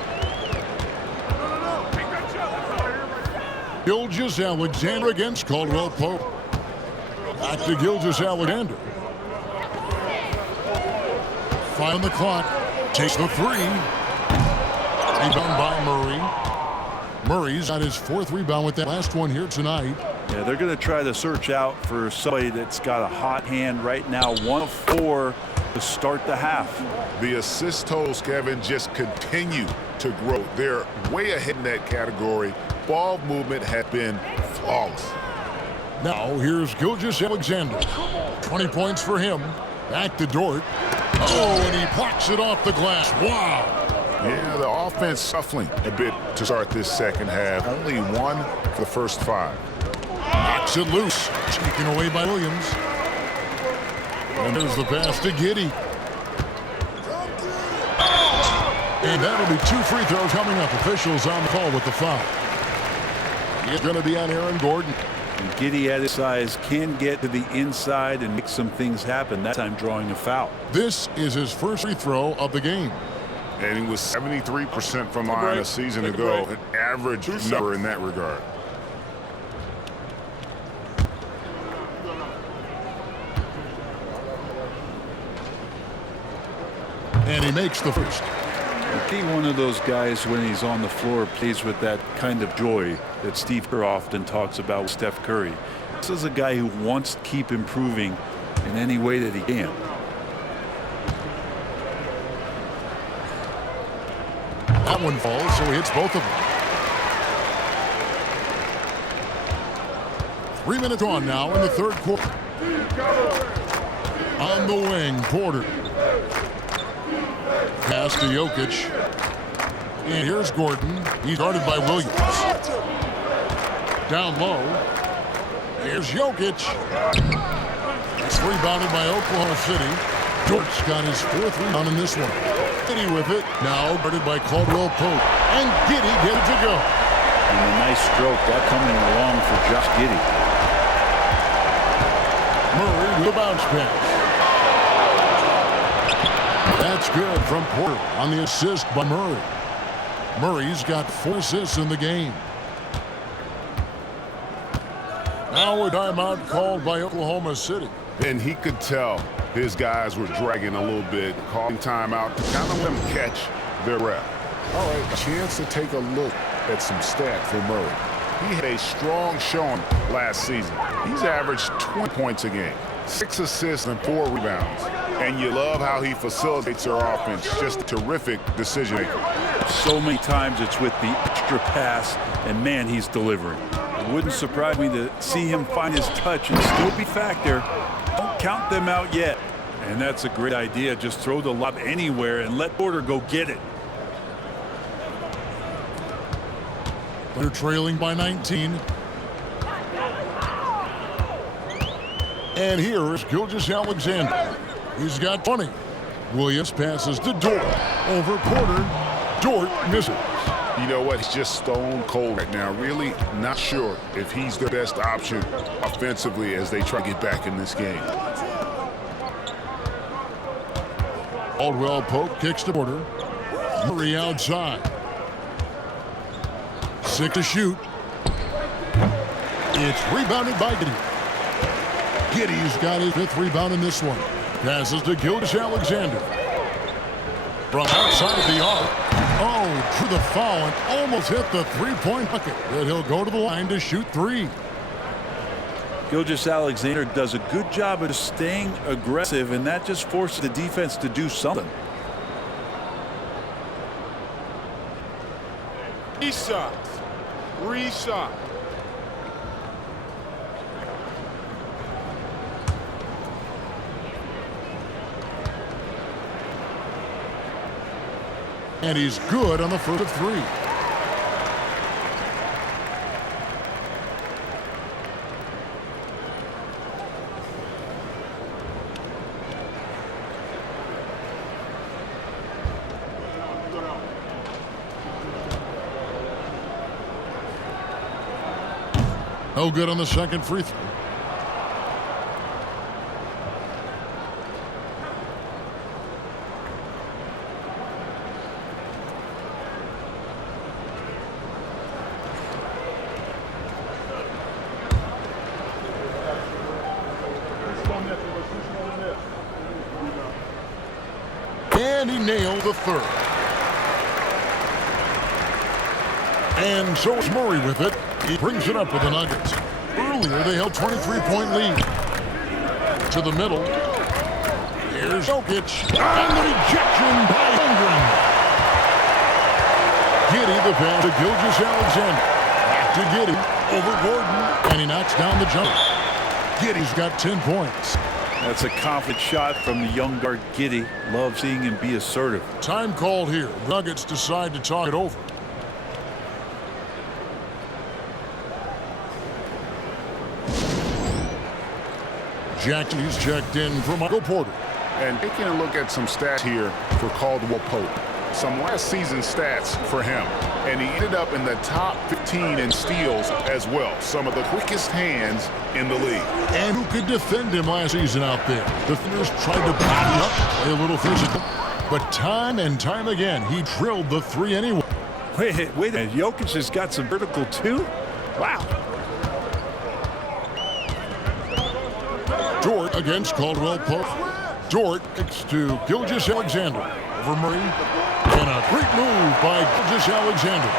Gilgeous-Alexander against Caldwell Pope. Back to Gilgeous-Alexander. 5 on the clock. Takes the 3. Rebound by Murray. Murray's got his 4th rebound with that last one here tonight. Yeah, they're going to try to search out for somebody that's got a hot hand right now. 1 of 4 to start the half. The assist totals, Kevin, just continue to grow. They're way ahead in that category. Ball movement has been flawless. Now here's Gilgeous-Alexander. 20 points for him. Back to Dort. Oh, and he blocks it off the glass. Wow. Yeah, the offense shuffling a bit to start this second half. Only 1 for the first 5. Knocks it loose. Taken away by Williams. And there's the pass to Giddey. And that'll be 2 free throws coming up. Officials on the call with the foul. It's going to be on Aaron Gordon. And Giddey at his size can get to the inside and make some things happen. That time drawing a foul. This is his first free throw of the game. And he was 73% from the line a season ago. An average number in that regard. And he makes the first. Be one of those guys when he's on the floor plays with that kind of joy that Steve Kerr often talks about with Steph Curry. This is a guy who wants to keep improving in any way that he can. That one falls, so he hits both of them. 3 minutes on now in the 3rd quarter. On the wing, Porter. Pass to Jokic. And here's Gordon. He's guarded by Williams. Down low. Here's Jokic. It's rebounded by Oklahoma City. Dort's got his 4th rebound in this one. Giddey with it. Now guarded by Caldwell Pope. And Giddey gets it to go. And a nice stroke. That coming along for Josh Giddey. Murray with a bounce pass. That's good from Porter on the assist by Murray. Murray's got 4 assists in the game. Now a timeout called by Oklahoma City. And he could tell his guys were dragging a little bit, calling timeout to kind of let them catch their breath. All right, a chance to take a look at some stats for Murray. He had a strong showing last season. He's averaged 20 points a game, 6 assists and 4 rebounds. And you love how he facilitates their offense. Just a terrific decision maker. So many times it's with the extra pass, and man, he's delivering. It wouldn't surprise me to see him find his touch and still be back there. Don't count them out yet. And that's a great idea. Just throw the lob anywhere and let Porter go get it. They're trailing by 19. And here is Gilgeous-Alexander. He's got 20. Williams passes to Dort. Over Porter. Dort misses. You know what? He's just stone cold right now. Really not sure if he's the best option offensively as they try to get back in this game. Caldwell Pope kicks to Porter. Murray outside. 6 to shoot. It's rebounded by Giddey. Giddey's got his 5th rebound in this one. Passes to Gilgeous-Alexander. From outside the arc. Oh, drew the foul and almost hit the three-point bucket. But he'll go to the line to shoot 3. Gilgeous-Alexander does a good job of staying aggressive, and that just forces the defense to do something. 3 shots. 3 shots. And he's good on the first of 3. No good on the second free throw. And he nailed the 3rd. And so is Murray with it. He brings it up with the Nuggets. Earlier, they held 23-point lead. To the middle. Here's Jokic. And the rejection by Holmgren. Giddey the pass to Gilgeous-Alexander. Back to Giddey. Over Gordon. And he knocks down the jumper. Giddey's got 10 points. That's a confident shot from the young guard Giddey. Love seeing him be assertive. Time called here. The Nuggets decide to talk it over. Jackson's checked in for Michael Porter. And taking a look at some stats here for Caldwell Pope. Some last season stats for him. And he ended up in the top 15 in steals as well. Some of the quickest hands in the league. And who could defend him last season out there? Defenders tried to body up, play a little physical. But time and time again, he drilled the 3 anyway. Wait a minute. Jokic has got some vertical too? Wow. Dort against Caldwell Pope. Dort kicks to Gilgeous-Alexander. Over Murray. And a great move by Gilgeous-Alexander.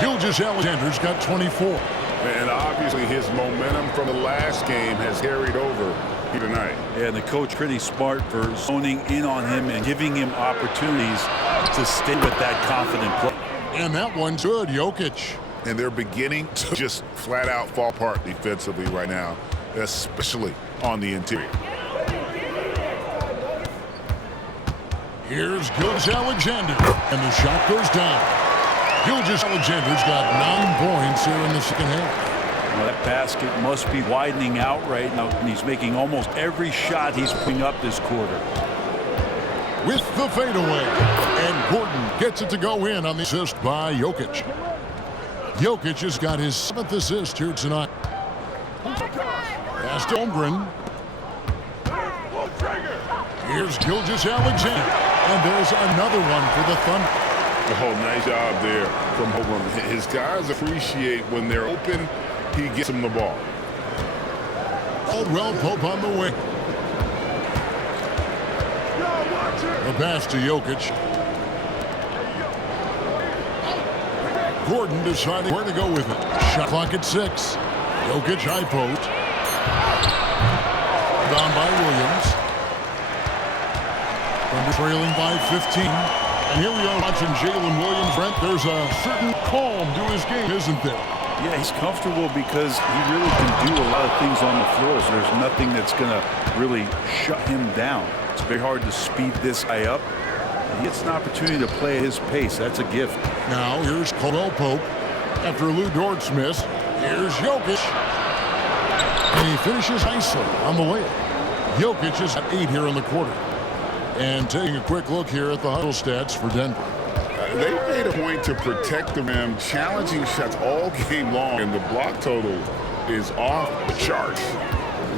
Gilgeous-Alexander's got 24. And obviously his momentum from the last game has carried over here tonight. Yeah, and the coach pretty smart for zoning in on him and giving him opportunities to stay with that confident play. And that one's good, Jokic. And they're beginning to just flat out fall apart defensively right now, especially on the interior. Here's Gilgeous-Alexander, and the shot goes down. Gilgeous-Alexander's got 9 points here in the second half. Well, that basket must be widening out right now, and he's making almost every shot he's putting up this quarter. With the fadeaway, and Gordon gets it to go in on the assist by Jokic. Jokic has got his 7th assist here tonight. Pass to Holmgren. Here's Gilgeous-Alexander, and there's another one for the Thunder. Oh, nice job there from Holmgren. His guys appreciate when they're open, he gets them the ball. Caldwell Pope on the wing. The pass to Jokic. Gordon deciding where to go with it. Shot clock at 6. Jokic high post. Down by Williams. Thunder trailing by 15. And here we are watching Jalen Williams. Brent, there's a certain calm to his game, isn't there? Yeah, he's comfortable because he really can do a lot of things on the floor. So there's nothing that's going to really shut him down. It's very hard to speed this guy up. He gets an opportunity to play at his pace. That's a gift. Now here's Caldwell Pope. After Lou Dort's miss, here's Jokic. And he finishes nicely on the layup. Jokic is at 8 here in the quarter. And taking a quick look here at the huddle stats for Denver. They made a point to protect the rim, challenging shots all game long, and the block total is off the charts.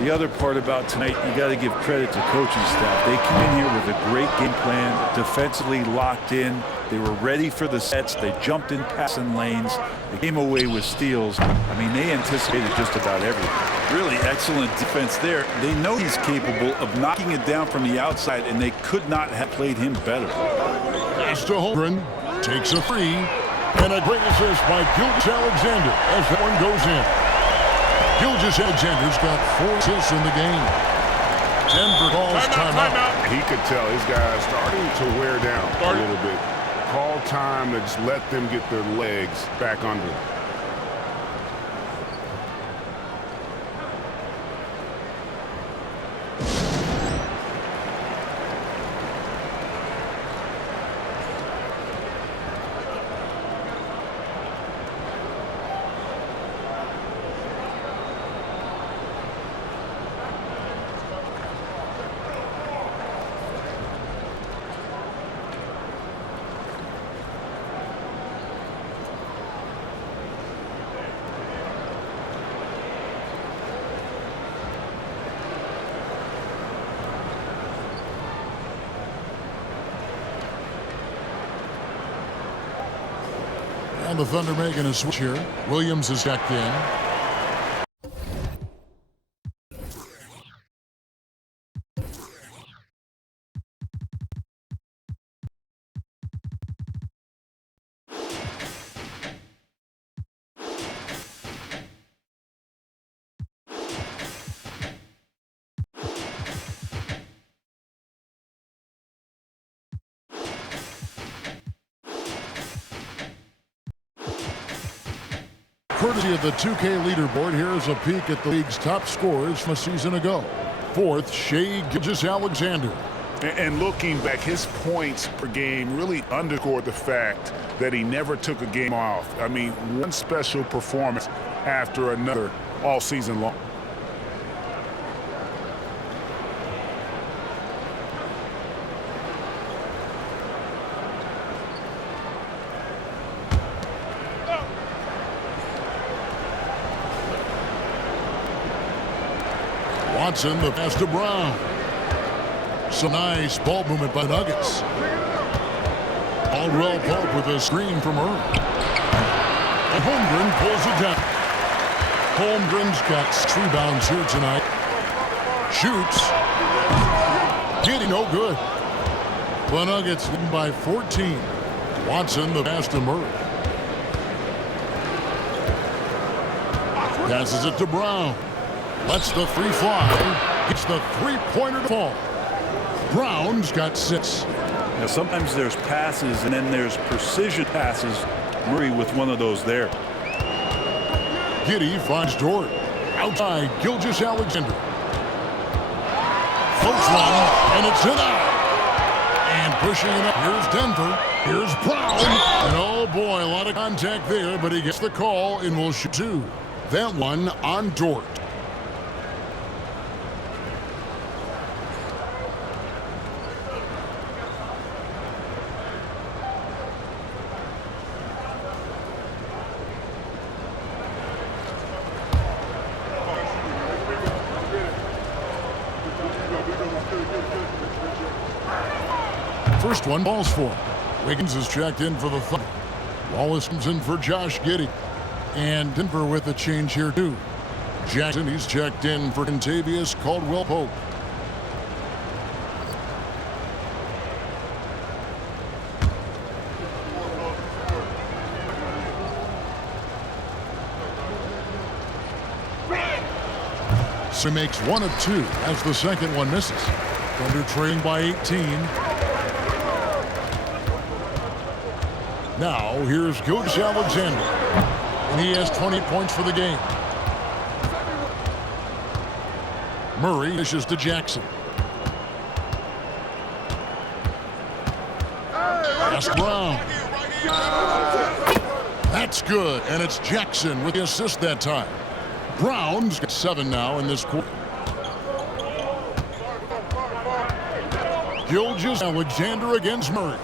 The other part about tonight, you got to give credit to coaching staff. They came in here with a great game plan, defensively locked in. They were ready for the sets. They jumped in passing lanes. They came away with steals. I mean, they anticipated just about everything. Really excellent defense there. They know he's capable of knocking it down from the outside, and they could not have played him better. Pass to Holmgren. Takes a three. And a great assist by Gilgeous-Alexander as that one goes in. Gilgeous-Alexander's got 4 assists in the game. Denver calls timeout. He could tell his guys starting to wear down a little bit. Call time to just let them get their legs back under them. And the Thunder making a switch here. Williams is checked in. Courtesy of the 2K leaderboard, here's a peek at the league's top scorers from a season ago. 4th, Shai Gilgeous-Alexander. And looking back, his points per game really underscored the fact that he never took a game off. I mean, one special performance after another all season long. Watson, the pass to Brown. Some nice ball movement by Nuggets. Caldwell Pope with a screen from Earl. And Holmgren pulls it down. Holmgren's got 6 rebounds here tonight. Shoots. Getting no good. The Nuggets lead by 14. Watson, the pass to Murray. Passes it to Brown. Lets the 3 fly. Gets the 3-pointer to fall. Brown's got 6. Now, sometimes there's passes and then there's precision passes. Murray with one of those there. Giddey finds Dort. Outside, Gilgeous-Alexander. Floats one, and it's in out. And pushing it up, here's Denver. Here's Brown. And oh boy, a lot of contact there, but he gets the call and will shoot 2. That one on Dort. First one, Ball's for him. Wiggins is checked in for the Thunder. Wallace comes in for Josh Giddey. And Denver with a change here too. Jackson, he's checked in for Kentavious Caldwell-Pope. So he makes 1 of 2 as the second one misses. Thunder trailing by 18. Now, here's Gilgeous-Alexander. And he has 20 points for the game. Murray dishes to Jackson. Pass Brown. That's good, and it's Jackson with the assist that time. Brown's got 7 now in this quarter. Gilgeous-Alexander against Murray.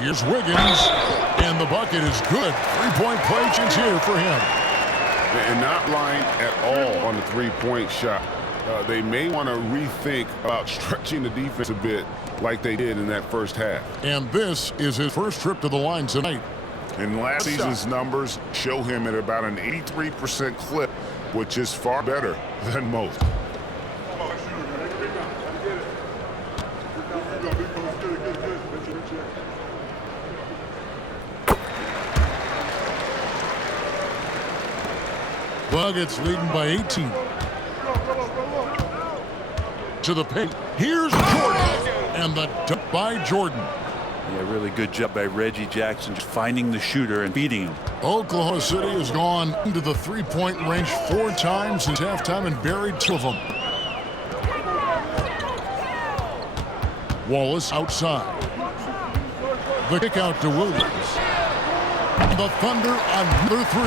Here's Wiggins, and the bucket is good. Three-point play chance here for him. And not blind at all on the three-point shot. They may want to rethink about stretching the defense a bit like they did in that first half. And this is his first trip to the line tonight. And last season's numbers show him at about an 83% clip, which is far better than most. Nuggets leading by 18. To the paint. Here's Jordan. And the dunk by Jordan. Yeah, really good job by Reggie Jackson just finding the shooter and beating him. Oklahoma City has gone into the three-point range 4 times since halftime and buried 2 of them. Wallace outside. The kick out to Williams. The Thunder another 3.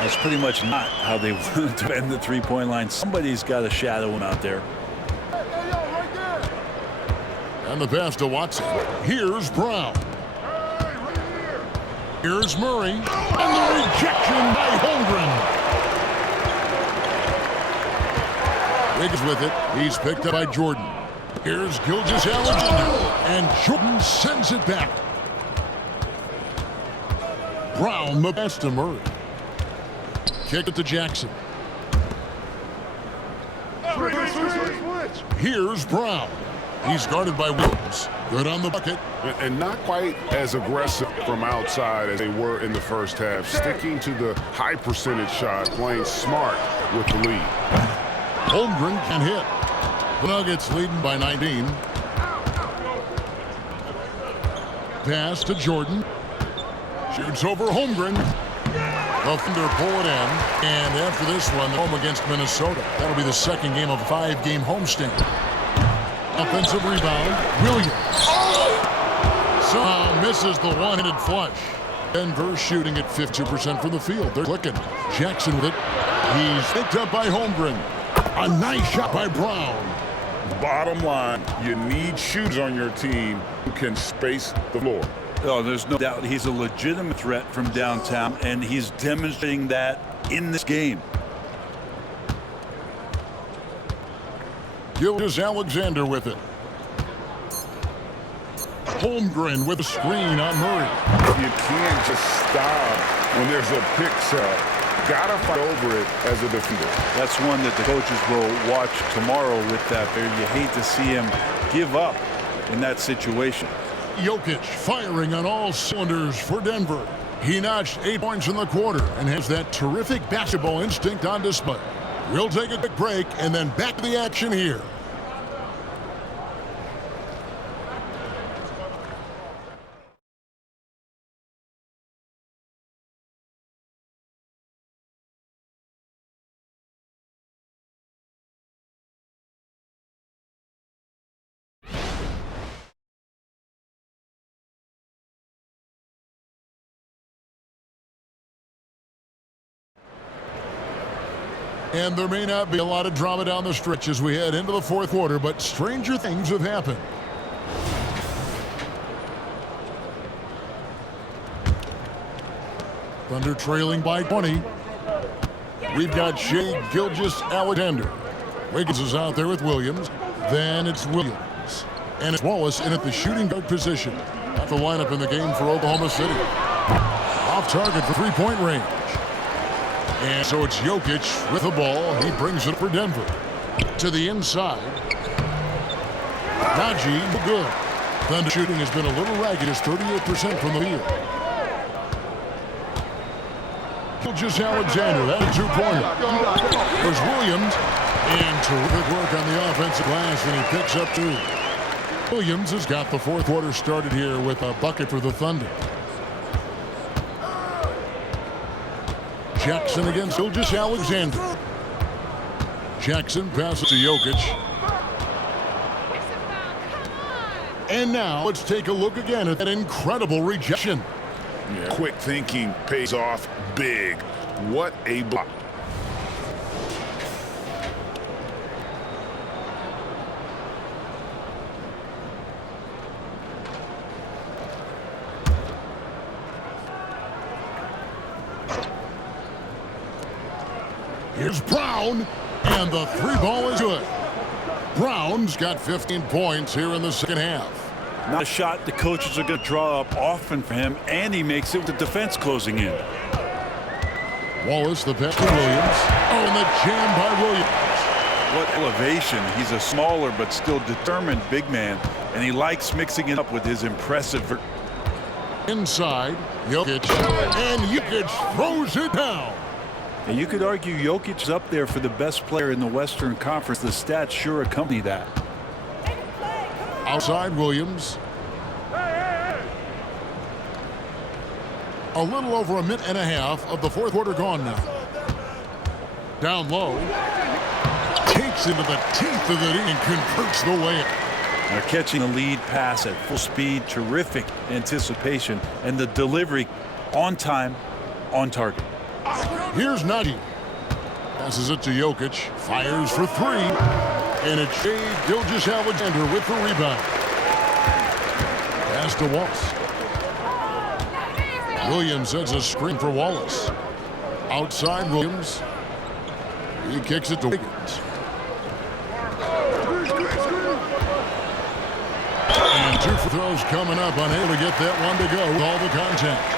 That's pretty much not how they want to end the three-point line. Somebody's got to shadow him out there. And the pass to Watson. Here's Brown. Here's Murray. And the rejection by Holmgren. Wiggs with it. He's picked up by Jordan. Here's Gilgeous-Alexander. And Jordan sends it back. Brown the pass to Murray. Kick it to Jackson. Here's Brown. He's guarded by Williams. Good on the bucket. And not quite as aggressive from outside as they were in the first half. Sticking to the high percentage shot, playing smart with the lead. Holmgren can hit. The Nuggets leading by 19. Pass to Jordan. Shoots over Holmgren. The Thunder pull it in. And after this one, home against Minnesota. That'll be the second game of a 5-game homestand. Offensive rebound, Williams. Somehow misses the one-handed flush. Denver shooting at 52% from the field. They're clicking. Jackson with it. He's picked up by Holmgren. A nice shot by Brown. Bottom line, you need shooters on your team who can space the floor. Oh, there's no doubt he's a legitimate threat from downtown, and he's demonstrating that in this game. Gilgeous-Alexander with it. Holmgren with a screen on Murray. You can't just stop when there's a pick set. Gotta fight over it as a defender. That's one that the coaches will watch tomorrow with that. You hate to see him give up in that situation. Jokic firing on all cylinders for Denver. He notched 8 points in the quarter and has that terrific basketball instinct on display. We'll take a quick break and then back to the action here. And there may not be a lot of drama down the stretch as we head into the fourth quarter, but stranger things have happened. Thunder trailing by 20. We've got Shea Gilgeous-Alexander. Wiggins is out there with Williams. Then it's Williams. And it's Wallace in at the shooting guard position. Not the lineup in the game for Oklahoma City. Off target for three-point range. And so it's Jokic with the ball. He brings it for Denver. To the inside. Najee, good. Thunder shooting has been a little ragged. It's 38% from the field. Gilgeous-Alexander, that a two-pointer. There's Williams. And terrific work on the offensive glass, and he picks up 2. Williams has got the fourth quarter started here with a bucket for the Thunder. Jackson against Gilgeous-Alexander. Jackson passes to Jokic. And now let's take a look again at that incredible rejection. Yeah. Quick thinking pays off big. What a block. Here's Brown, and the three ball is good. Brown's got 15 points here in the second half. Not a shot the coaches are going to draw up often for him, and he makes it with the defense closing in. Wallace, the pass to Williams. Oh, and the jam by Williams. What elevation. He's a smaller but still determined big man, and he likes mixing it up with his impressive. Inside, Jokic, and Jokic throws it down. And you could argue Jokic is up there for the best player in the Western Conference. The stats sure accompany that. Outside Williams. A little over a minute and a half of the fourth quarter gone now. Down low. Takes into the teeth of the D and converts the layup. They're catching the lead pass at full speed. Terrific anticipation. And the delivery on time, on target. Here's Nagy. Passes it to Jokic. Fires for three. And it's Shai Gilgeous-Alexander with the rebound. Pass to Wallace. Williams sets a screen for Wallace. Outside Williams. He kicks it to Wiggins. And two free throws coming up. Unable to get that one to go with all the contact.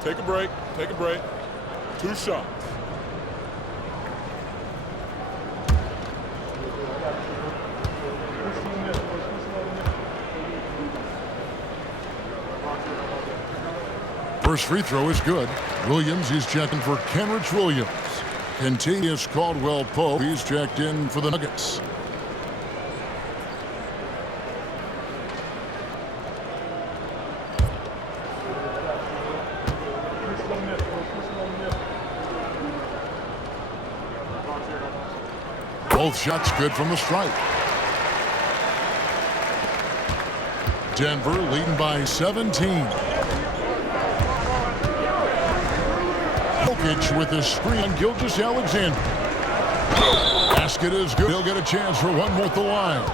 Take a break. Take a break. 2 shots. First free throw is good. Williams, he's checking for Kenrich Williams. Contagious Caldwell Pope, he's checked in for the Nuggets. Both shots good from the stripe. Denver leading by 17. Jokic with the screen on Gilgeous-Alexander. Basket is good. He'll get a chance for one more at the line.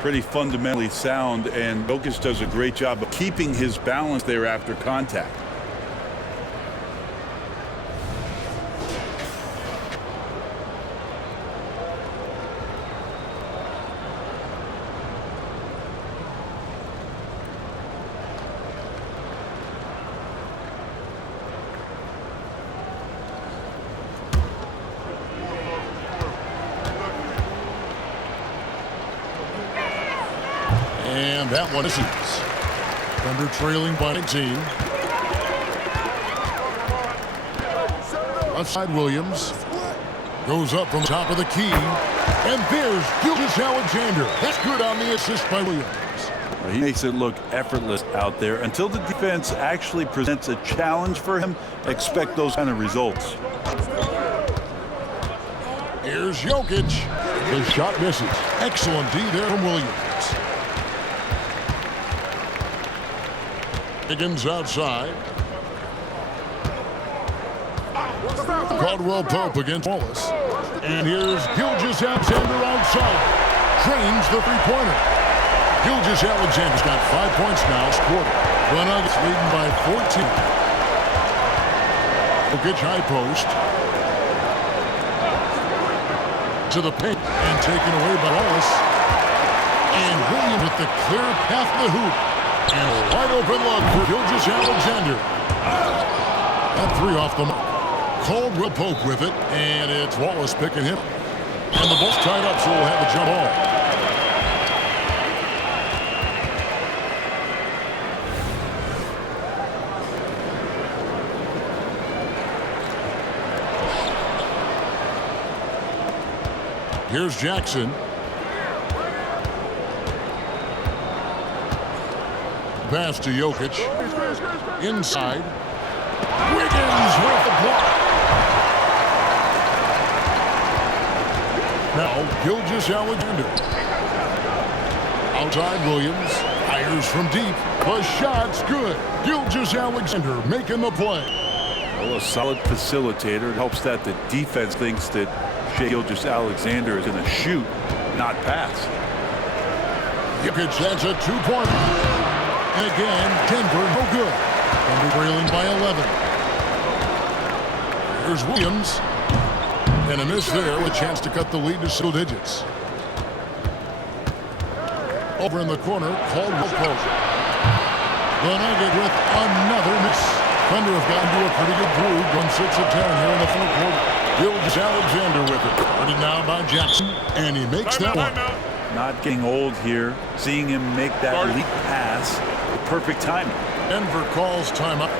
Pretty fundamentally sound, and Jokic does a great job of keeping his balance there after contact. And that one misses. Thunder trailing by 19. Left side Williams. Goes up from the top of the key. And there's Gilgeous-Alexander. That's good on the assist by Williams. He makes it look effortless out there. Until the defense actually presents a challenge for him, expect those kind of results. Here's Jokic. The shot misses. Excellent D there from Williams. Higgins outside. Caldwell Pope against Wallace. And here's Gilgeous-Alexander outside. Drains the three-pointer. Gilgeous-Alexander's got 5 points now this quarter. The Nuggets leading by 14. Jokic high post. To the paint and taken away by Wallace. And Williams with the clear path to the hoop. And a wide open look for Gilgeous-Alexander. That three off the mark. Caldwell Pope with it, and it's Wallace picking him. And the ball's tied up, so we'll have a jump ball. Here's Jackson. Pass to Jokic. Inside. Wiggins with the block. Now, Gilgeous-Alexander. Outside Williams. Fires from deep. The shot's good. Gilgeous-Alexander making the play. Well, a solid facilitator. It helps that the defense thinks that Gilgeous-Alexander is going to shoot, not pass. Jokic has a two-pointer. And again, Denver no good. Denver trailing by 11. Here's Williams. And a miss there with a chance to cut the lead to single digits. Over in the corner, Caldwell Pope. The Nugget with another miss. Thunder have gotten to a pretty good groove, going 6 of 10 here in the fourth quarter. Gilgeous-Alexander with it. Guarded now by Jackson, and he makes that one. Not getting old here. Seeing him make that leap pass, perfect timing. Denver calls timeout.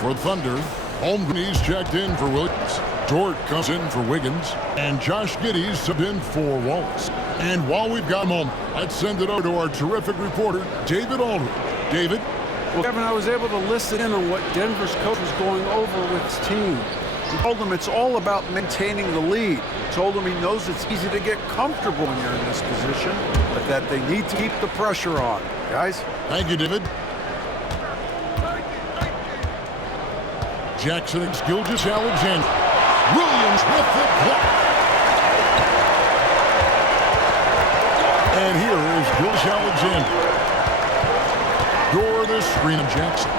For Thunder, Holmgren's checked in for Williams. Dort comes in for Wiggins. And Josh Giddey's subbed in for Wallace. And while we've got a moment, let's send it over to our terrific reporter, David Aldridge. David? Well, Kevin, I was able to listen in on what Denver's coach was going over with his team. He told them it's all about maintaining the lead. He told them he knows it's easy to get comfortable when you're in this position, but that they need to keep the pressure on. Guys? Thank you, David. Jackson, Gilgeous-Alexander. Williams with the block. And here is Gilgeous-Alexander. Door the screen of Jackson.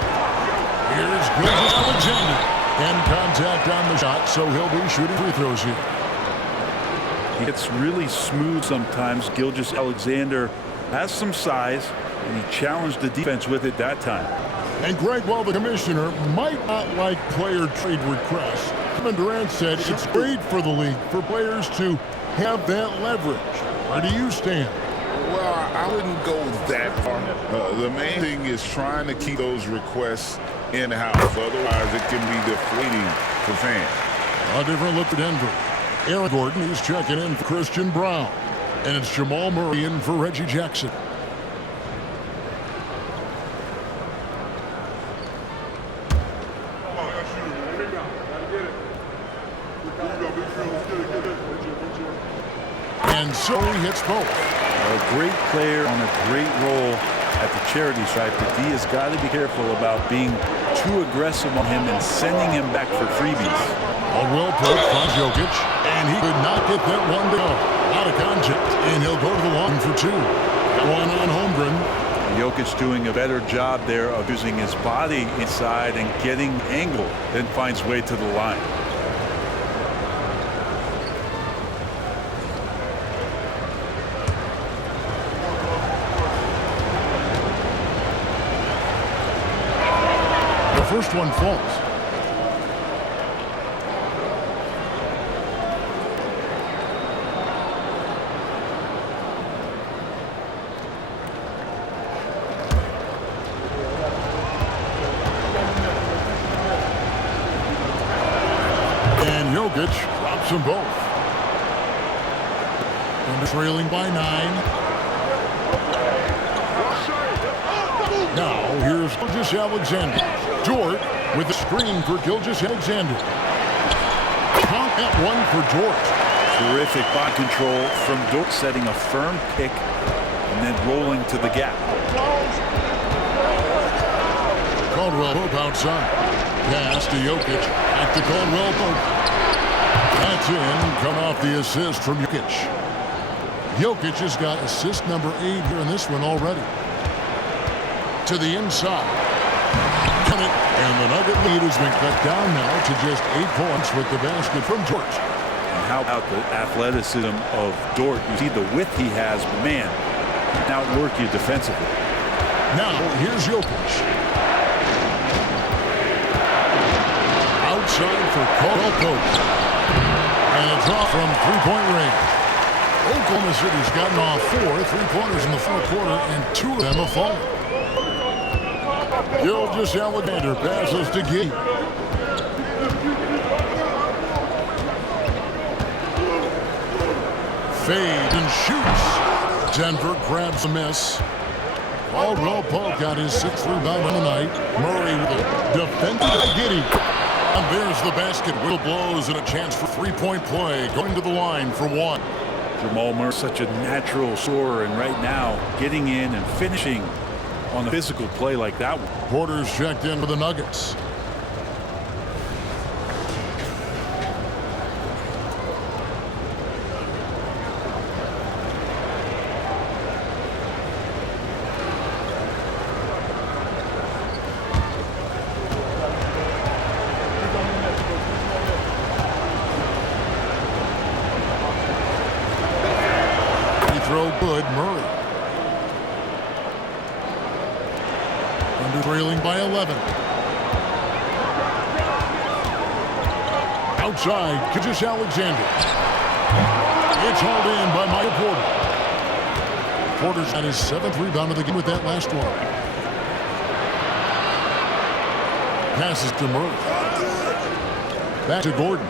Here's Gilgeous-Alexander. And contact on the shot, so he'll be shooting free throws here. It's really smooth sometimes. Gilgeous-Alexander has some size, and he challenged the defense with it that time. And Greg, while the commissioner might not like player trade requests, Kevin Durant said it's great for the league for players to have that leverage. Where do you stand? Well, I wouldn't go that far. The main thing is trying to keep those requests in-house. Otherwise, it can be deflating for fans. A different look for Denver. Aaron Gordon is checking in for Christian Brown. And it's Jamal Murray in for Reggie Jackson. And so he hits both. A great player on a great role at the charity stripe, but D has got to be careful about being too aggressive on him and sending him back for freebies. Caldwell Pope finds Jokic, and he could not get that one to go. Out of contact, and he'll go to the line for two. One on Holmgren. Jokic doing a better job there of using his body inside and getting angle, then finds way to the line. First one falls. And Jokic drops them both. Under trailing by 9. Now here's Gilgeous-Alexander. Dort with the screen for Gilgeous-Alexander. Count at one for Dort. Terrific body control from Dort, setting a firm pick and then rolling to the gap. Caldwell Pope outside. Pass to Jokic. Back to Caldwell Pope. That's in. Come off the assist from Jokic. Jokic has got assist number 8 here in this one already. To the inside. And the Nugget lead has been cut down now to just 8 points with the basket from Dort. And how about the athleticism of Dort? You see the width he has, but man, he can outwork you defensively. Now, here's Jokic. Outside for Caldwell Pope. And a draw from three-point range. Oklahoma City's gotten off 4 three-pointers in the fourth quarter, and 2 of them have fallen. Gilgeous-Alexander passes to Gidey. fade and shoots. Denver grabs a miss. Caldwell Pope got his 6th rebound on the night. Murray with it. Defended by Giddey. And there's the basket. Whistle blows and a chance for three-point play. Going to the line for one. Jamal Murray, such a natural scorer, and right now getting in and finishing on a physical play like that one. Porter's checked in for the Nuggets. Throw good, Murray. Under trailing by 11. Outside, Gilgeous-Alexander. It's hauled in by Maya Porter. Porter's got his 7th rebound of the game with that last one. Passes to Murray. Back to Gordon.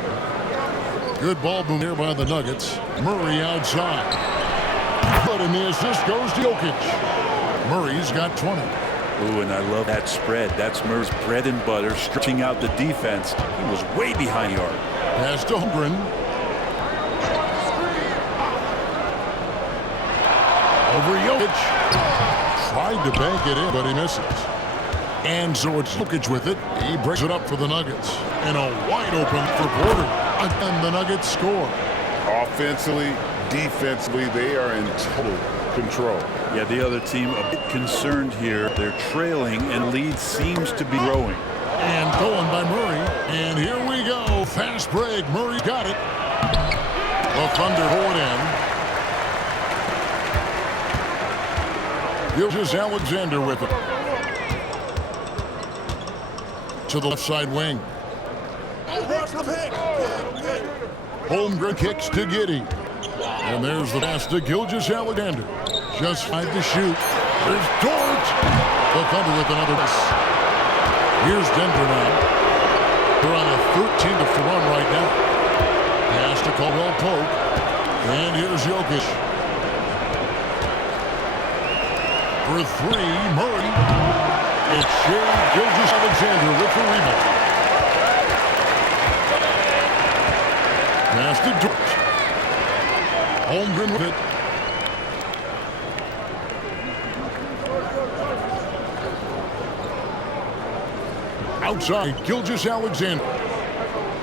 Good ball boom here by the Nuggets. Murray outside. And the assist goes to Jokic. Murray's got 20. Ooh, and I love that spread. That's Murray's bread and butter, stretching out the defense. He was way behind the arc. Pass to Holmgren. Over Jokic. Tried to bank it in, but he misses. And so it's Jokic with it. He breaks it up for the Nuggets. And a wide open for Porter. And the Nuggets score. Offensively, defensively, they are in total control. Yeah, the other team a bit concerned here. They're trailing and lead seems to be growing. And going by Murray. And here we go. Fast break. Murray got it. The Thunder hold in. Gilgeous-Alexander with it. To the left side wing. Holmgren kicks to Giddey. And there's the pass to Gilgeous-Alexander. Just 5 to shoot. There's George. The Thunder with another miss. Here's Denver now. They're on a 13-4 run right now. Pass to Caldwell Pope. And here's Jokic. For 3, Murray. It's Shea Gilgeous-Alexander with the rebound. Pass to George. Holmgren with it. Outside, Gilgeous-Alexander.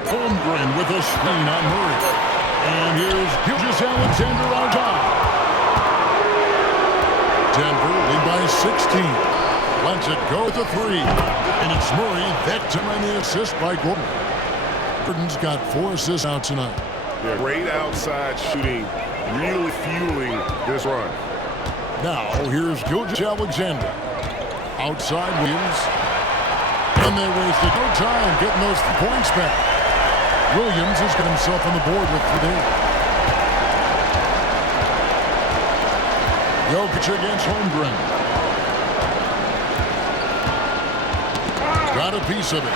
Holmgren with a screen on Murray. And here's Gilgeous-Alexander on top. Denver lead by 16. Lets it go with a 3. And it's Murray. That time on the assist by Gordon. Gordon's got 4 assists out tonight. Yeah, great outside shooting, really fueling this run. Now, here's Gilgeous-Alexander. Outside Williams. And they wasted no time getting those points back. Williams has got himself on the board with 3. Jokic against Holmgren. Got a piece of it.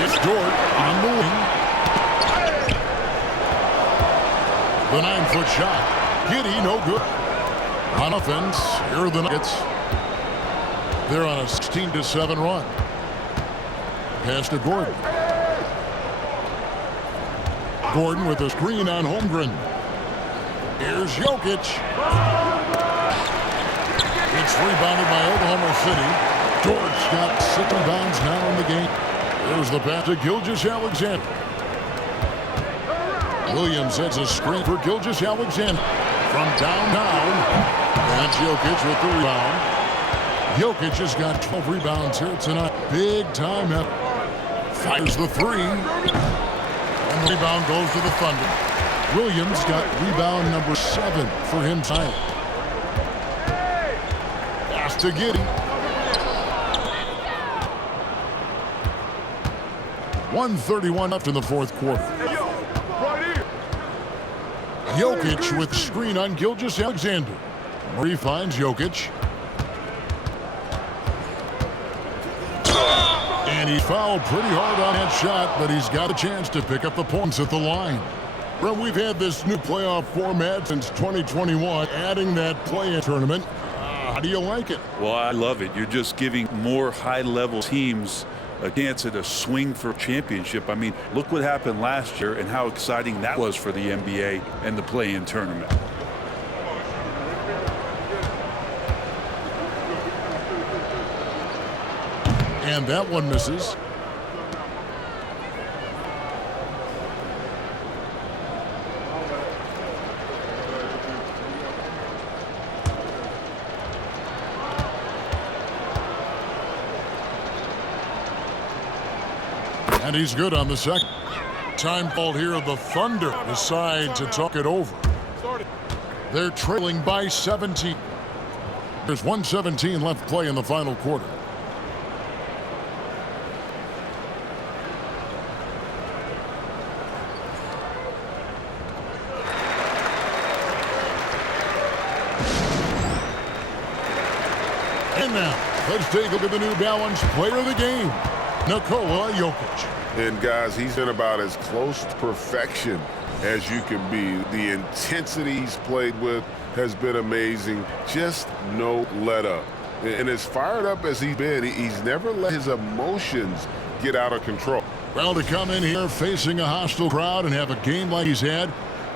It's Dort on the wing. The 9-foot shot. Giddey, no good. On offense, here are the Nuggets. They're on a 16-7 run. Pass to Gordon. Gordon with a screen on Holmgren. Here's Jokic. It's rebounded by Oklahoma City. George got 6 rebounds now in the game. There's the pass to Gilgeous-Alexander. Williams sets a screen for Gilgeous-Alexander. From downtown. And Jokic with the rebound. Jokic has got 12 rebounds here tonight. Big time effort. Fires the 3. And the rebound goes to the Thunder. Williams got rebound number 7 for him tonight. Pass to Giddey. 1:31 left in the 4th quarter. Jokic with screen on Gilgeous-Alexander. Murray finds Jokic. And he fouled pretty hard on that shot, but he's got a chance to pick up the points at the line. Well, we've had this new playoff format since 2021, adding that play-in tournament. How do you like it? Well, I love it. You're just giving more high-level teams a chance at a swing for a championship. I mean, look what happened last year and how exciting that was for the NBA and the play-in tournament. And that one misses. And he's good on the second. Time called here. The Thunder decide to talk it over. They're trailing by 17. There's 1:17 left to play in the final quarter. And now, let's take a look at the New Balance player of the game, Nikola Jokic. And guys, he's been about as close to perfection as you can be. The intensity he's played with has been amazing. Just no let up. And as fired up as he's been, he's never let his emotions get out of control. Well, to come in here facing a hostile crowd and have a game like he's had,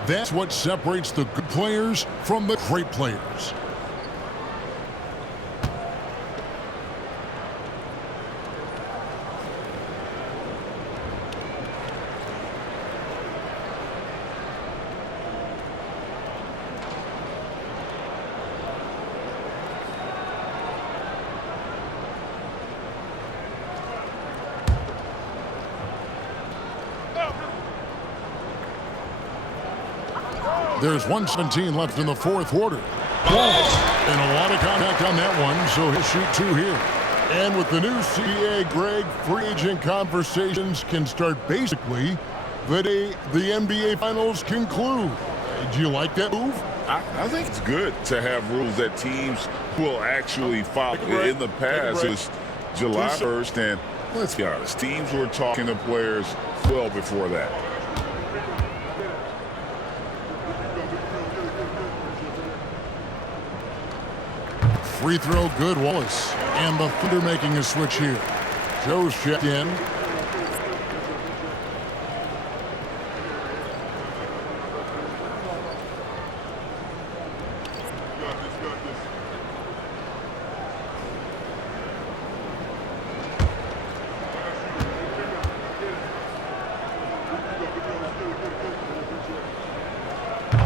that's what separates the good players from the great players. There's 1:17 left in the fourth quarter. And a lot of contact on that one, so he'll shoot two here. And with the new CBA, Greg, free agent conversations can start basically the day the NBA Finals conclude. Do you like that move? I think it's good to have rules that teams will actually follow. In the past, it was July 1st, and let's be honest, teams were talking to players well before that. Free throw good, Wallace. And the Thunder making a switch here. Joe's checked in.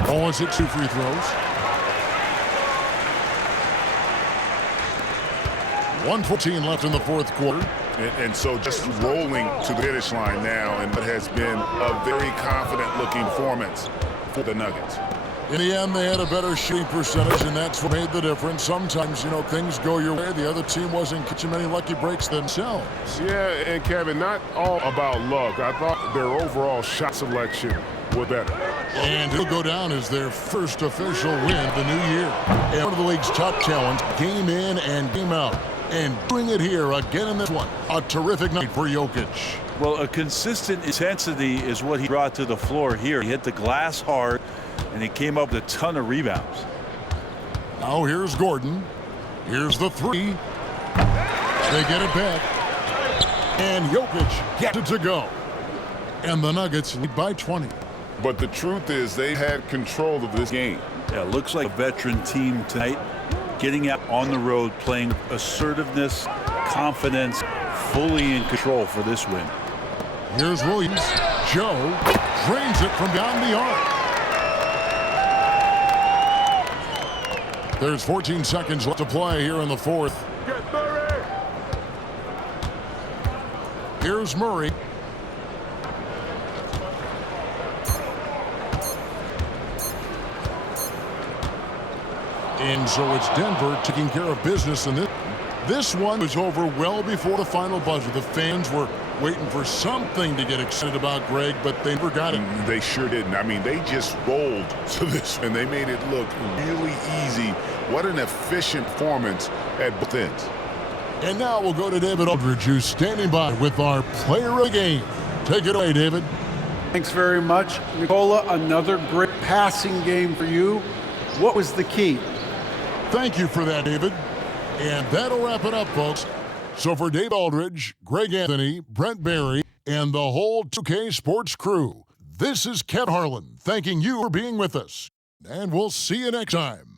Wallace hit two free throws. 1:14 left in the fourth quarter. And so just rolling to the finish line now, and what has been a very confident-looking performance for the Nuggets. In the end, they had a better shooting percentage, and that's what made the difference. Sometimes, you know, things go your way. The other team wasn't catching many lucky breaks themselves. Yeah, and Kevin, not all about luck. I thought their overall shot selection was better. And he'll go down as their first official win of the new year. And one of the league's top talents, game in and game out. And doing it here again in this one. A terrific night for Jokic. Well, a consistent intensity is what he brought to the floor here. He hit the glass hard, and he came up with a ton of rebounds. Now here's Gordon. Here's the three. They get it back. And Jokic gets it to go. And the Nuggets lead by 20. But the truth is they had control of this game. Yeah, looks like a veteran team tonight. Getting out on the road, playing assertiveness, confidence, fully in control for this win. Here's Williams. Joe drains it from beyond the arc. There's 14 seconds left to play here in the fourth. Here's Murray. And so it's Denver taking care of business in this. This one was over well before the final buzzer. The fans were waiting for something to get excited about, Greg, but they never got it. They sure didn't. I mean, they just rolled to this, and they made it look really easy. What an efficient performance at both ends. And now we'll go to David Aldridge, who's standing by with our player of the game. Take it away, David. Thanks very much. Nicola, another great passing game for you. What was the key? Thank you for that, David. And that'll wrap it up, folks. So for Dave Aldridge, Greg Anthony, Brent Barry, and the whole 2K Sports crew, this is Ken Harlan thanking you for being with us. And we'll see you next time.